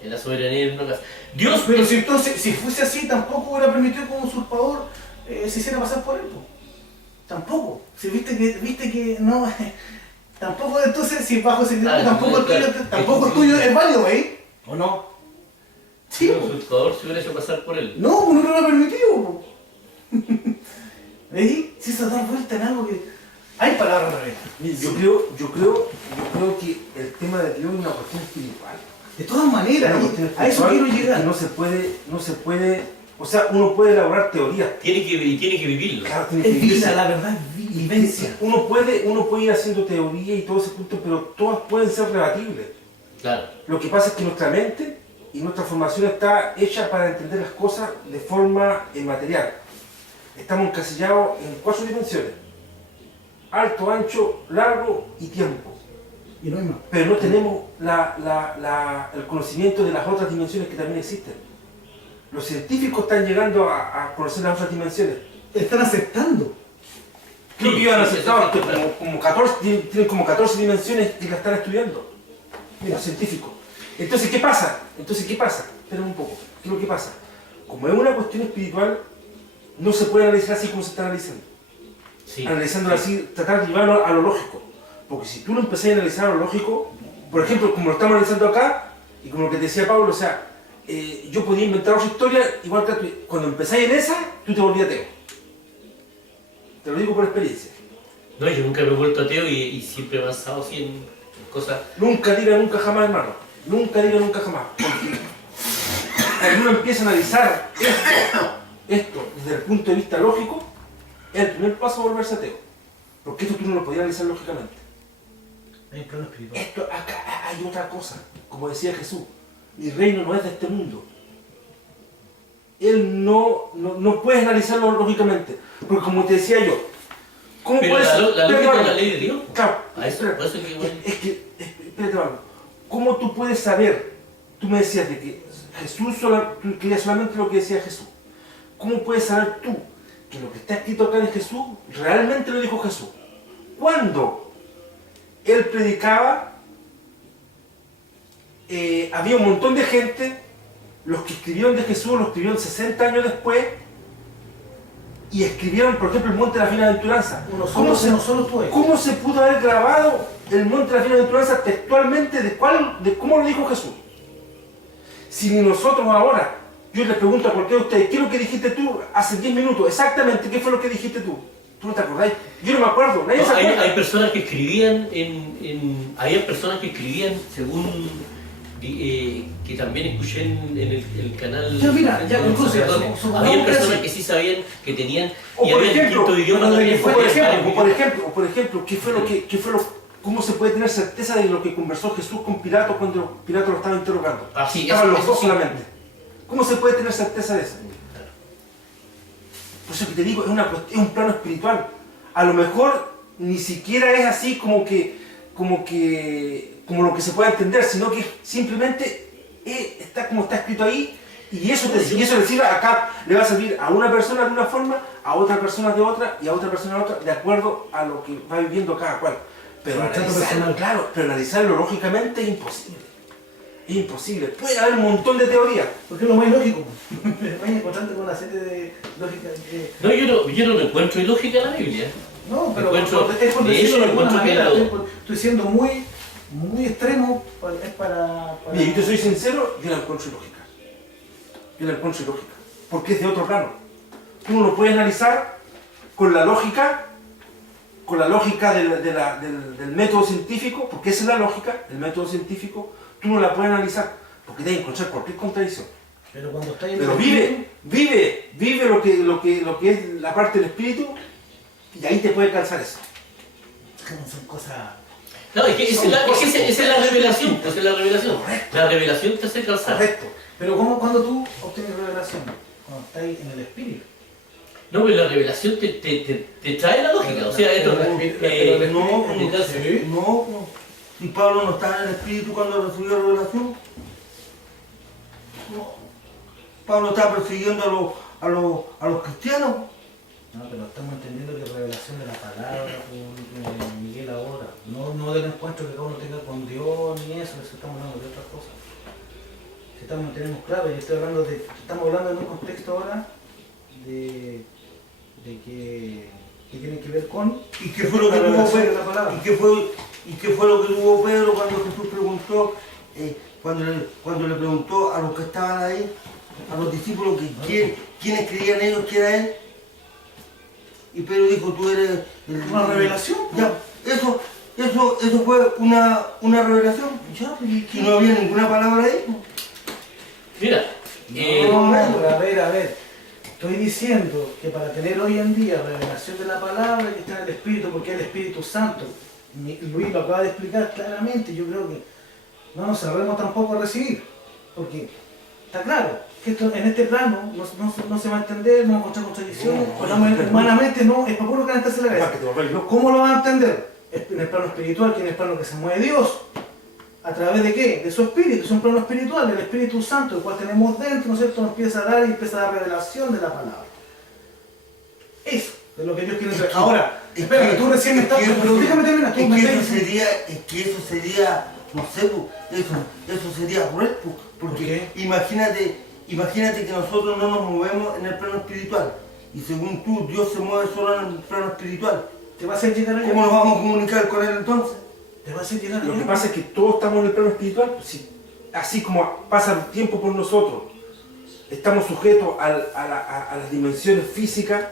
En la soberanía de no casa. Dios, Pero si entonces, si fuese así, tampoco hubiera permitido que un usurpador se hiciera pasar por él. Po. Tampoco. Si viste que no. Tampoco, entonces, si bajo ese criterio, tampoco, tampoco el tuyo es válido, ¿eh? ¿O no? Sí. el Po. usurpador se hubiera hecho pasar por él. No, pues no lo ha permitido. Po. ¿Veis? Si se da vuelta en algo que. Hay palabras al revés. Mire, yo creo que el tema de Dios es una cuestión espiritual. De todas maneras, Una cuestión a eso espiritual quiero llegar. que no se puede, o sea, uno puede elaborar teorías. Tiene que vivirlo. Claro, tiene que Es vida, vivirse. la verdad, es vivencia. Uno puede ir haciendo teoría y todo ese punto, pero todas pueden ser rebatibles. Claro. Lo que pasa es que nuestra mente y nuestra formación está hecha para entender las cosas de forma material. Estamos encasillados en 4 dimensiones: alto, ancho, largo y tiempo. Y no hay más. Pero no tenemos el conocimiento de las otras dimensiones que también existen. Los científicos están llegando a conocer las otras dimensiones. Están aceptando. Creo que Sí, iban a sí, aceptar sí, que sí. como 14, tienen como 14 dimensiones que la están estudiando. Los científicos. Entonces, ¿qué pasa? Espera un poco. ¿Qué es lo que pasa? Como es una cuestión espiritual, no se puede analizar así como se está analizando. Sí. Analizándolo así, tratar de llevarlo a lo lógico. Porque si tú lo empezás a analizar a lo lógico, por ejemplo, como lo estamos analizando acá, y como lo que te decía Pablo, o sea, yo podía inventar otra historia, igual que tú. Cuando empezáis en esa, tú te volvías ateo. Te lo digo por experiencia. No, yo nunca me he vuelto ateo y siempre he avanzado así en cosas. Nunca diga nunca jamás, hermano. Nunca diga nunca jamás. Porque cuando uno empieza a analizar esto desde el punto de vista lógico, es el primer paso a volverse ateo. Porque esto tú no lo podías analizar lógicamente. Hay un plano espiritual. Esto, acá hay otra cosa, como decía Jesús, mi reino no es de este mundo. Él no puede analizarlo lógicamente, porque como te decía yo, ¿cómo Pero puedes... la espérate, lógica es Pablo. la ley de Dios. Claro, A eso, espera, por eso que igual. espérate, Pablo, ¿cómo tú puedes saber? Tú me decías de que Jesús, tú querías solamente lo que decía Jesús. ¿Cómo puedes saber tú que lo que está escrito acá de Jesús realmente lo dijo Jesús? Cuando él predicaba, había un montón de gente, los que escribieron de Jesús lo escribieron 60 años después y escribieron, por ejemplo, el Monte de las Bienaventuranzas. ¿Cómo se pudo haber grabado el Monte de las Bienaventuranzas textualmente de cómo lo dijo Jesús? Si ni nosotros ahora, yo les pregunto a cualquiera de ustedes, ¿qué es lo que dijiste tú hace 10 minutos? Exactamente, ¿qué fue lo que dijiste tú? ¿Tú no te acordáis? Yo no me acuerdo, nadie se acuerda. Hay personas que escribían había personas que escribían según que también escuché en el canal. Ya, mira, ya, de un incluso, sacerdote. supongamos Había que personas sí. que sí sabían que tenían O y por había ejemplo, distintos idiomas también. o por ejemplo, ¿qué fue lo ¿Cómo se puede tener certeza de lo que conversó Jesús con Pilato cuando Pilato lo estaba interrogando? Así, Estaban los eso dos sí. solamente. ¿Cómo se puede tener certeza de eso? Por eso que te digo, es un plano espiritual. A lo mejor ni siquiera es así como lo que se puede entender, sino que simplemente está como está escrito ahí, y eso le sirve acá, le va a servir a una persona de una forma, a otra persona de otra, y a otra persona de otra, de acuerdo a lo que va viviendo cada cual. Pero analizarlo lógicamente es imposible. Es imposible. Puede haber un montón de teorías. Porque es lo más lógico. Vaya encontrando con una serie de lógicas. No, yo no encuentro ilógica en la Biblia. No, pero Encuentro- es por de decirlo hecho, de alguna encuentro que manera. lo- Estoy siendo muy extremo. Es para... Mira, yo te soy sincero, yo la encuentro ilógica. Porque es de otro plano. Tú no lo puedes analizar con la lógica del método científico, porque esa es la lógica, el método científico. Tú no la puedes analizar, porque te vas a encontrar cualquier contradicción. Pero cuando está en Pero el vive lo que es la parte del espíritu, y ahí te puede calzar eso. son cosas... No, es que esa es la revelación. Esa es la revelación. Correcto. La revelación te hace calzar. Correcto. Pero ¿cómo cuando tú obtienes revelación? Cuando estás en el espíritu. No, pero la revelación te trae la lógica. O sea, esto No. ¿Y Pablo no estaba en el espíritu cuando recibió la revelación? No. Pablo estaba persiguiendo a los cristianos. No, pero estamos entendiendo que revelación de la palabra, Miguel ahora, no del encuentro que cada uno tenga con Dios ni eso estamos hablando de otras cosas. Si tenemos claro, estamos hablando en un contexto ahora de que tiene que ver con ¿Y qué fue lo que la tuvo revelación de Pedro? la palabra. ¿Y qué fue lo que tuvo Pedro cuando Jesús preguntó, cuando le preguntó a los que estaban ahí, a los discípulos, quiénes creían ellos que era él? Y Pedro dijo, tú eres Una revelación. Ya, eso fue una revelación. Ya, y no había ninguna palabra ahí. Mira, No, pero a ver. Estoy diciendo que para tener hoy en día revelación de la palabra hay que estar en el Espíritu, porque es el Espíritu Santo. Luis lo acaba de explicar claramente. Yo creo que no nos cerremos tampoco a recibir, porque está claro que esto, en este plano no se va a entender, no va a encontrar contradicciones, humanamente no, es para puro calentarse la cabeza. ¿Cómo lo van a entender? En el plano espiritual, que es el plano que se mueve Dios. ¿A través de qué? De su espíritu, es un plano espiritual, el Espíritu Santo, el cual tenemos dentro, ¿no es cierto? Nos empieza a dar y empieza a dar revelación de la palabra. Eso es lo que Dios quiere entender. Ahora, espera, que tú recién me estás... Pero déjame terminar, tú me estás... Es que eso sería, no sé, eso sería cruel, porque imagínate que nosotros no nos movemos en el plano espiritual, y según tú, Dios se mueve solo en el plano espiritual. ¿Te va a hacer llegar allá? ¿Cómo nos vamos a comunicar con él entonces? ¿Te va a hacer llegar Lo que allá? pasa es que todos estamos en el plano espiritual, pues, así como pasa el tiempo por nosotros, estamos sujetos a las dimensiones físicas,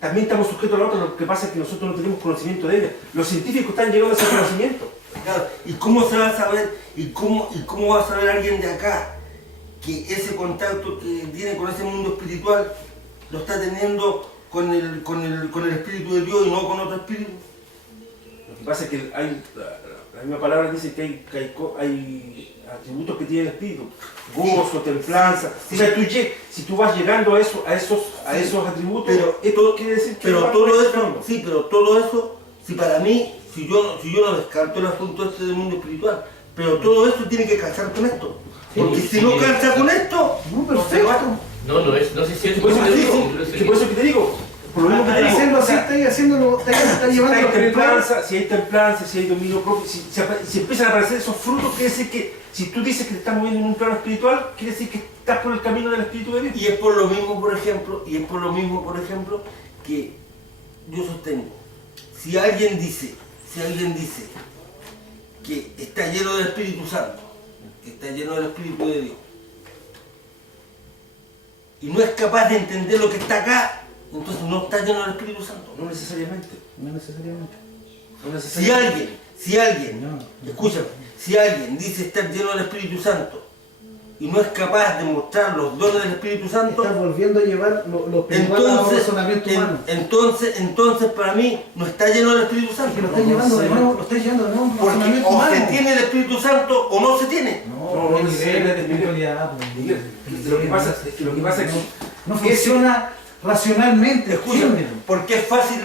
también estamos sujetos a la otra. Lo que pasa es que nosotros no tenemos conocimiento de ellas. Los científicos están llegando a ese conocimiento. Claro, ¿y cómo se va a saber, y cómo va a saber alguien de acá que ese contacto que tiene con ese mundo espiritual lo está teniendo con el espíritu de Dios y no con otro espíritu? Lo que pasa es que la misma palabra dice que hay atributos que tiene el espíritu, gozo, templanza. Sí. O sea, si tú vas llegando a esos atributos, Pero esto quiere decir que Pero vas todo perfeccionando. eso, sí, pero todo eso, si para mí, si yo no descarto el asunto este del mundo espiritual, pero todo esto tiene que calzar con esto. Porque si no calza con esto, No, no se va. perfecto. no sé si es Por eso que te digo, por eso que te digo, por lo mismo que te digo, Haciendo o así, sea, estáis haciéndolo, estáis si llevando hay lo espiritual. templanza, si hay dominio propio, si empiezan a aparecer esos frutos, quiere decir que si tú dices que te estás moviendo en un plano espiritual, quiere decir que estás por el camino del Espíritu de Dios. Y es por lo mismo, por ejemplo, que yo sostengo. Si alguien dice que está lleno del Espíritu Santo, que está lleno del Espíritu de Dios, y no es capaz de entender lo que está acá, entonces no está lleno del Espíritu Santo. No necesariamente. No necesariamente. No necesariamente. Si alguien, escúchame, si alguien dice estar lleno del Espíritu Santo y no es capaz de mostrar los dones del Espíritu Santo, Estás volviendo a llevar lo espiritual a un razonamiento humano. entonces para mí no está lleno del Espíritu Santo. Que lo estás llevando de nuevo, a un Porque razonamiento o humano. se tiene el Espíritu Santo o no se tiene. No, hay niveles de espiritualidad. Miguel, lo que pasa es que no funciona racionalmente. Escúchame, entiéndelo. porque es fácil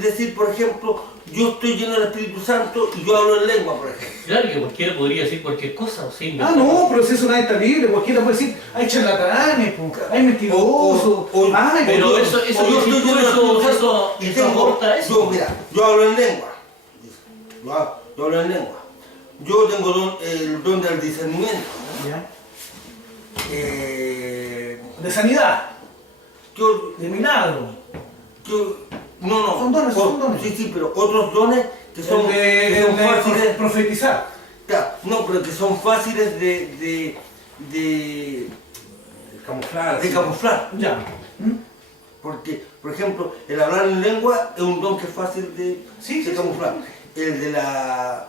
decir, por ejemplo, yo estoy lleno del Espíritu Santo y yo hablo en lengua, por ejemplo. Claro que cualquiera podría decir cualquier cosa, o sea, Ah, inventar. no, pero si eso no está libre, cualquiera puede decir, hay charlatanes, hay mentirosos, pero eso yo estoy lleno del Espíritu Santo y aporta eso. yo, mira, yo hablo en lengua. Yo hablo en lengua. Yo tengo el don del discernimiento. ¿ya? Eh, De sanidad, yo, de milagro, no, Son dones, son dones. Sí, pero otros dones que son, de fáciles. profetizar. Claro, no, pero que son fáciles de camuflar. de camuflar. Ya. ¿Mm? Porque, por ejemplo, el hablar en lengua es un don que es fácil de camuflar. El de la...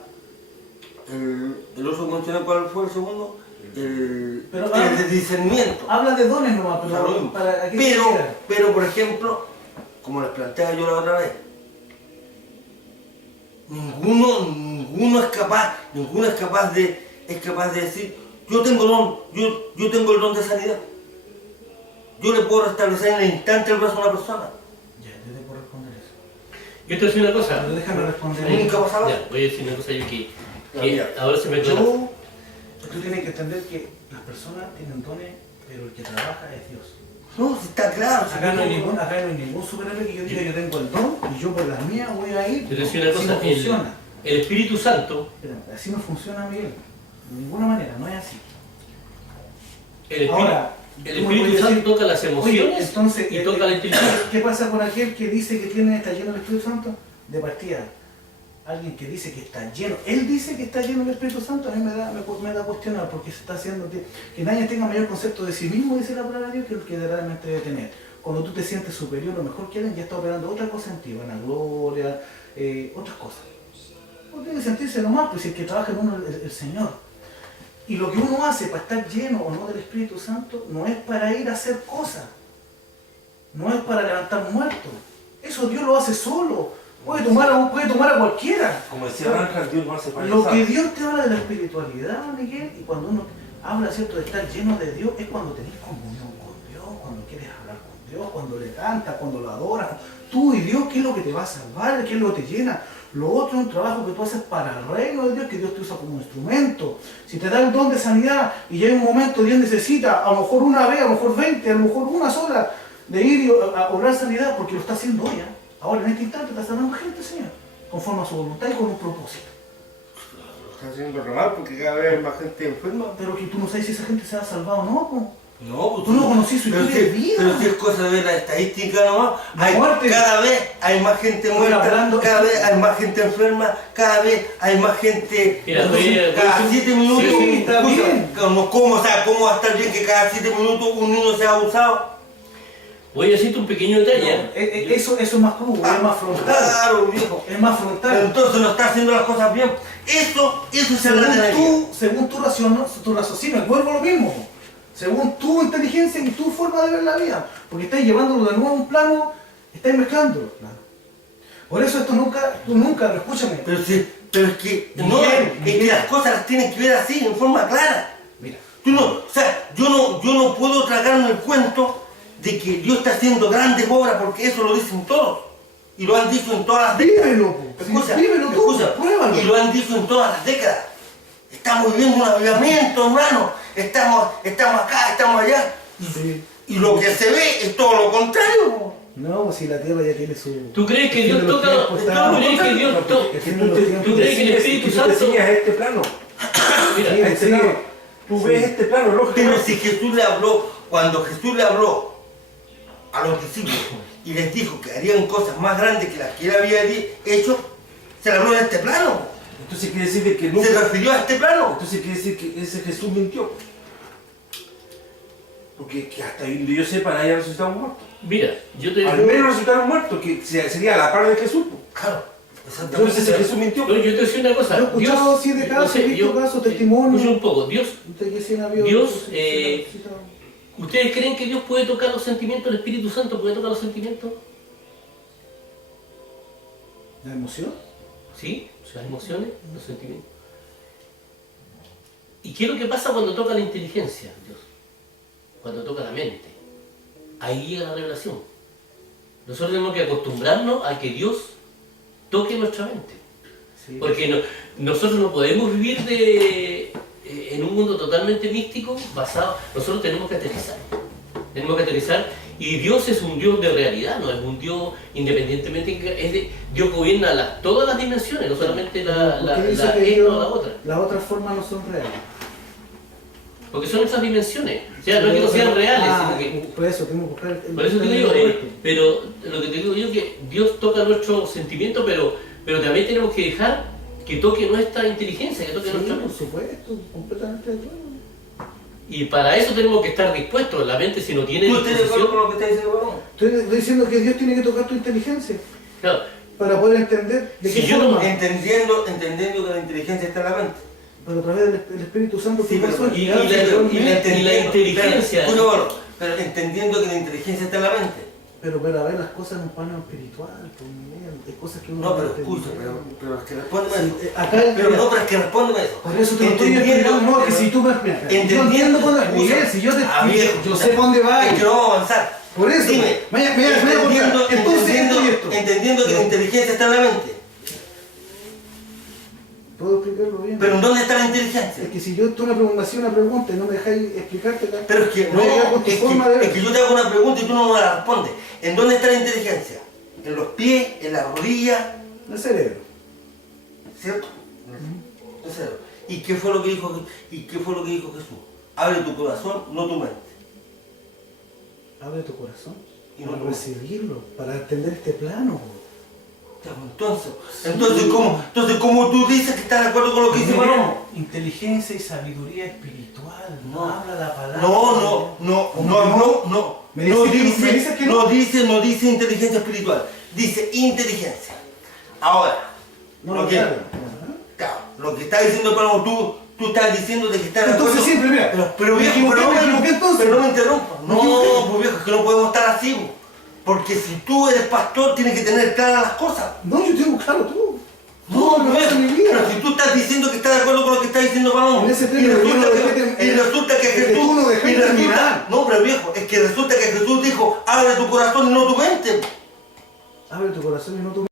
El otro que mencioné, ¿cuál fue el segundo? El de discernimiento. Habla de dones nomás, pero Salud. para qué quisiera. Pero, por ejemplo, como les planteaba yo la otra vez, ninguno es capaz de decir, yo tengo el don de sanidad. Yo le puedo restablecer en el instante el brazo a una persona. Ya, yo te puedo responder eso. Yo te voy a decir una cosa. Pero déjame responder. Nunca pasaba. Ya, voy a decir una cosa yo que Ya. ahora se me aclara. Tú tienes que entender que las personas tienen dones, pero el que trabaja es Dios. No, si está claro. si Acá no hay no- ningún superhéroe que yo diga yo tengo el don y yo por las mías voy a ir. Yo te voy a decir una Así cosa, no funciona. el Espíritu Santo, Espérame, así no funciona, Miguel. De ninguna manera, no es así. el Ahora, Espíritu tú me Santo puedes toca las Oye, emociones entonces, y toca la inteligencia. ¿qué pasa con aquel que dice que está lleno del Espíritu Santo? De partida, alguien que dice que está lleno, él dice que está lleno del Espíritu Santo, a mí me da a cuestionar porque se está haciendo que nadie tenga mayor concepto de sí mismo, dice la palabra de Dios, que el que realmente debe tener. Cuando tú te sientes superior, lo mejor que alguien ya está operando otra cosa en ti, vanagloria, otras cosas. No tiene que sentirse nomás, pues si el que trabaja en uno es el Señor. Y lo que uno hace para estar lleno o no del Espíritu Santo no es para ir a hacer cosas, no es para levantar muertos. Eso Dios lo hace solo. Puede tomar a cualquiera. Como decía Reinhardt, Dios no hace para Lo que Dios te habla de la espiritualidad, Miguel, y cuando uno habla, ¿cierto?, de estar lleno de Dios, es cuando tenés comunión con Dios, cuando quieres hablar con Dios, cuando le cantas, cuando lo adoras. Tú y Dios, ¿qué es lo que te va a salvar? ¿Qué es lo que te llena? Lo otro es un trabajo que tú haces para el reino de Dios, que Dios te usa como instrumento. Si te da el don de sanidad y llega un momento Dios necesita, a lo mejor una vez, a lo mejor 20, a lo mejor una sola, de ir a obrar sanidad, porque lo está haciendo hoy. Ahora en este instante está sanando gente, Señor, conforme a su voluntad y con un propósito. Lo está haciendo re mal porque cada vez hay más gente enferma. Pero que tú no sabes si esa gente se ha salvado o no, po. No, pues Tú no conocís su pero historia de si- vida. Pero si es cosa de ver la estadística nomás, Muerte. cada vez hay más gente Estoy muerta, hablando- cada vez hay más gente enferma, cada vez hay más gente... Mira, cada 7 minutos... Sí, está escucha, bien. ¿cómo va a estar bien que cada 7 minutos un niño sea abusado? Voy a decirte un pequeño detalle. Eso es más crudo, es más frontal. Claro, viejo. Es más Pero frontal. entonces no está haciendo las cosas bien. Eso es la tenería. Según tu raciocinio, vuelvo a lo mismo. Po. Según tu inteligencia y tu forma de ver la vida. Porque estás llevándolo de nuevo a un plano, estás mezclándolo. Por eso esto tú nunca, escúchame. Pero es que no, Miguel, es que las cosas las tienes que ver así, en forma clara. Mira, Tú no, o sea, yo no puedo tragarme el cuento de que Dios está haciendo grandes obras porque eso lo dicen todos. Y lo han dicho en todas las décadas. vívelo, po. Escucha, Vívelo tú, escucha, pruébalo. y lo han dicho en todas las décadas. Estamos viviendo un avivamiento, hermano. Estamos acá, estamos allá. Sí. Y lo que se ve es todo lo contrario. No, pues si la tierra ya tiene su... ¿Tú crees que Dios toca? ¿Tú crees que Dios toca? ¿Tú crees que el Espíritu tú te Santo? enseñas a este plano. Mira, A este plano. Tú ves este plano, Pero lógicamente. si Jesús le habló, cuando Jesús le habló a los discípulos y les dijo que harían cosas más grandes que las que él había hecho, se le habló en este plano. Entonces quiere decir de que Se nunca. refirió a este plano. Entonces quiere decir que ese Jesús mintió. Porque que hasta donde yo sepa nadie ha resucitado muerto. mira, yo te Al menos resucitaron muertos, que sería a la par de Jesús. Claro. Entonces Jesús mintió. Pero yo te decía una cosa. Yo he escuchado 7 casos, he visto casos, testimonios. Escuchen un poco. Dios, De que sí han habido- Dios, sí, sí, sí, sí. ¿ustedes creen que Dios puede tocar los sentimientos? ¿El Espíritu Santo puede tocar los sentimientos? ¿La emoción? ¿Sí? Las emociones, los sentimientos. ¿Y qué es lo que pasa cuando toca la inteligencia, Dios? Cuando toca la mente. Ahí llega la revelación. Nosotros tenemos que acostumbrarnos a que Dios toque nuestra mente. Sí. Porque nosotros no podemos vivir en un mundo totalmente místico basado. Nosotros tenemos que aterrizar. Tenemos que aterrizar. Y Dios es un Dios de realidad, no es un Dios independientemente. Dios gobierna todas las dimensiones, no solamente Porque dice que esta Dios- o la otra. las otras formas no son reales. Porque son esas dimensiones. O sea, no es que no sean reales, sino que. Por eso tenemos que buscar el Por eso te digo, correcto. pero lo que te digo yo es que Dios toca nuestros sentimientos, pero también tenemos que dejar que toque nuestra inteligencia, que toque Sí, nuestra por mente. supuesto, completamente de acuerdo. Y para eso tenemos que estar dispuestos. La mente, si no tiene ¿Tú estás de acuerdo disposición, con lo que está diciendo Paloma? Estoy diciendo que Dios tiene que tocar tu inteligencia claro, para poder entender de Si qué yo no- forma. Entendiendo que la inteligencia está en la mente. Pero a través del Espíritu Santo Sí, tu pero- persona- y la inteligencia. Pero entendiendo que la inteligencia está en la mente. Pero a ver las cosas en un plano espiritual, pues, hay cosas que uno No, pero puede escucha, entender. pero es que respóndeme Sí, eso. acá Pero no, pero es que respóndeme eso. por eso te lo estoy explicando, no, que si tú me explicas. Yo entiendo por dónde Miguel, si yo te explico, yo sé por dónde va. Es que no vamos a avanzar. Por eso, Dime, me voy a contar. Entonces esto y esto. entendiendo que la inteligencia está en la mente. ¿Puedo explicarlo bien? Pero ¿en dónde está la Es inteligencia? que si yo tú me hacía una pregunta y no me dejáis explicarte, Pero es que voy a llegar no, con tu es forma de que, ver. es que yo te hago una pregunta y tú no me la respondes. ¿En dónde está la inteligencia? ¿En los pies? ¿En las rodillas? El cerebro. ¿Cierto? En serio. ¿Y qué fue lo que dijo Jesús? Abre tu corazón, no tu mente. Abre tu corazón Y no para tu- recibirlo, para entender este plano. Ya, pues, entonces, ¿cómo tú dices que estás de acuerdo con lo que dice Palomo? Inteligencia y sabiduría espiritual. No. habla la palabra. No. ¿Me dices que no? No dice inteligencia espiritual, dice inteligencia. Ahora, No lo lo que, claro. claro, lo que está diciendo Palomo, tú estás diciendo de que estás de acuerdo. Entonces siempre, mira, pero me viejo, equivoqué, pero me equivoqué entonces. pero no me interrumpas. Me equivoqué. No, pues viejo, es que no podemos estar así. Pues. Porque si tú eres pastor, tienes que tener claras las cosas. No, yo tengo claro tú. No, me pues, pasa en mi vida. pero si tú estás diciendo que estás de acuerdo con lo que está diciendo Palomo, En ese y tema, resulta yo no que, dejé y resulta que es que Jesús, tú no dejaste y resulta- terminar. no, pero viejo, es que resulta que Jesús dijo, abre tu corazón y no tu mente. Abre tu corazón y no tu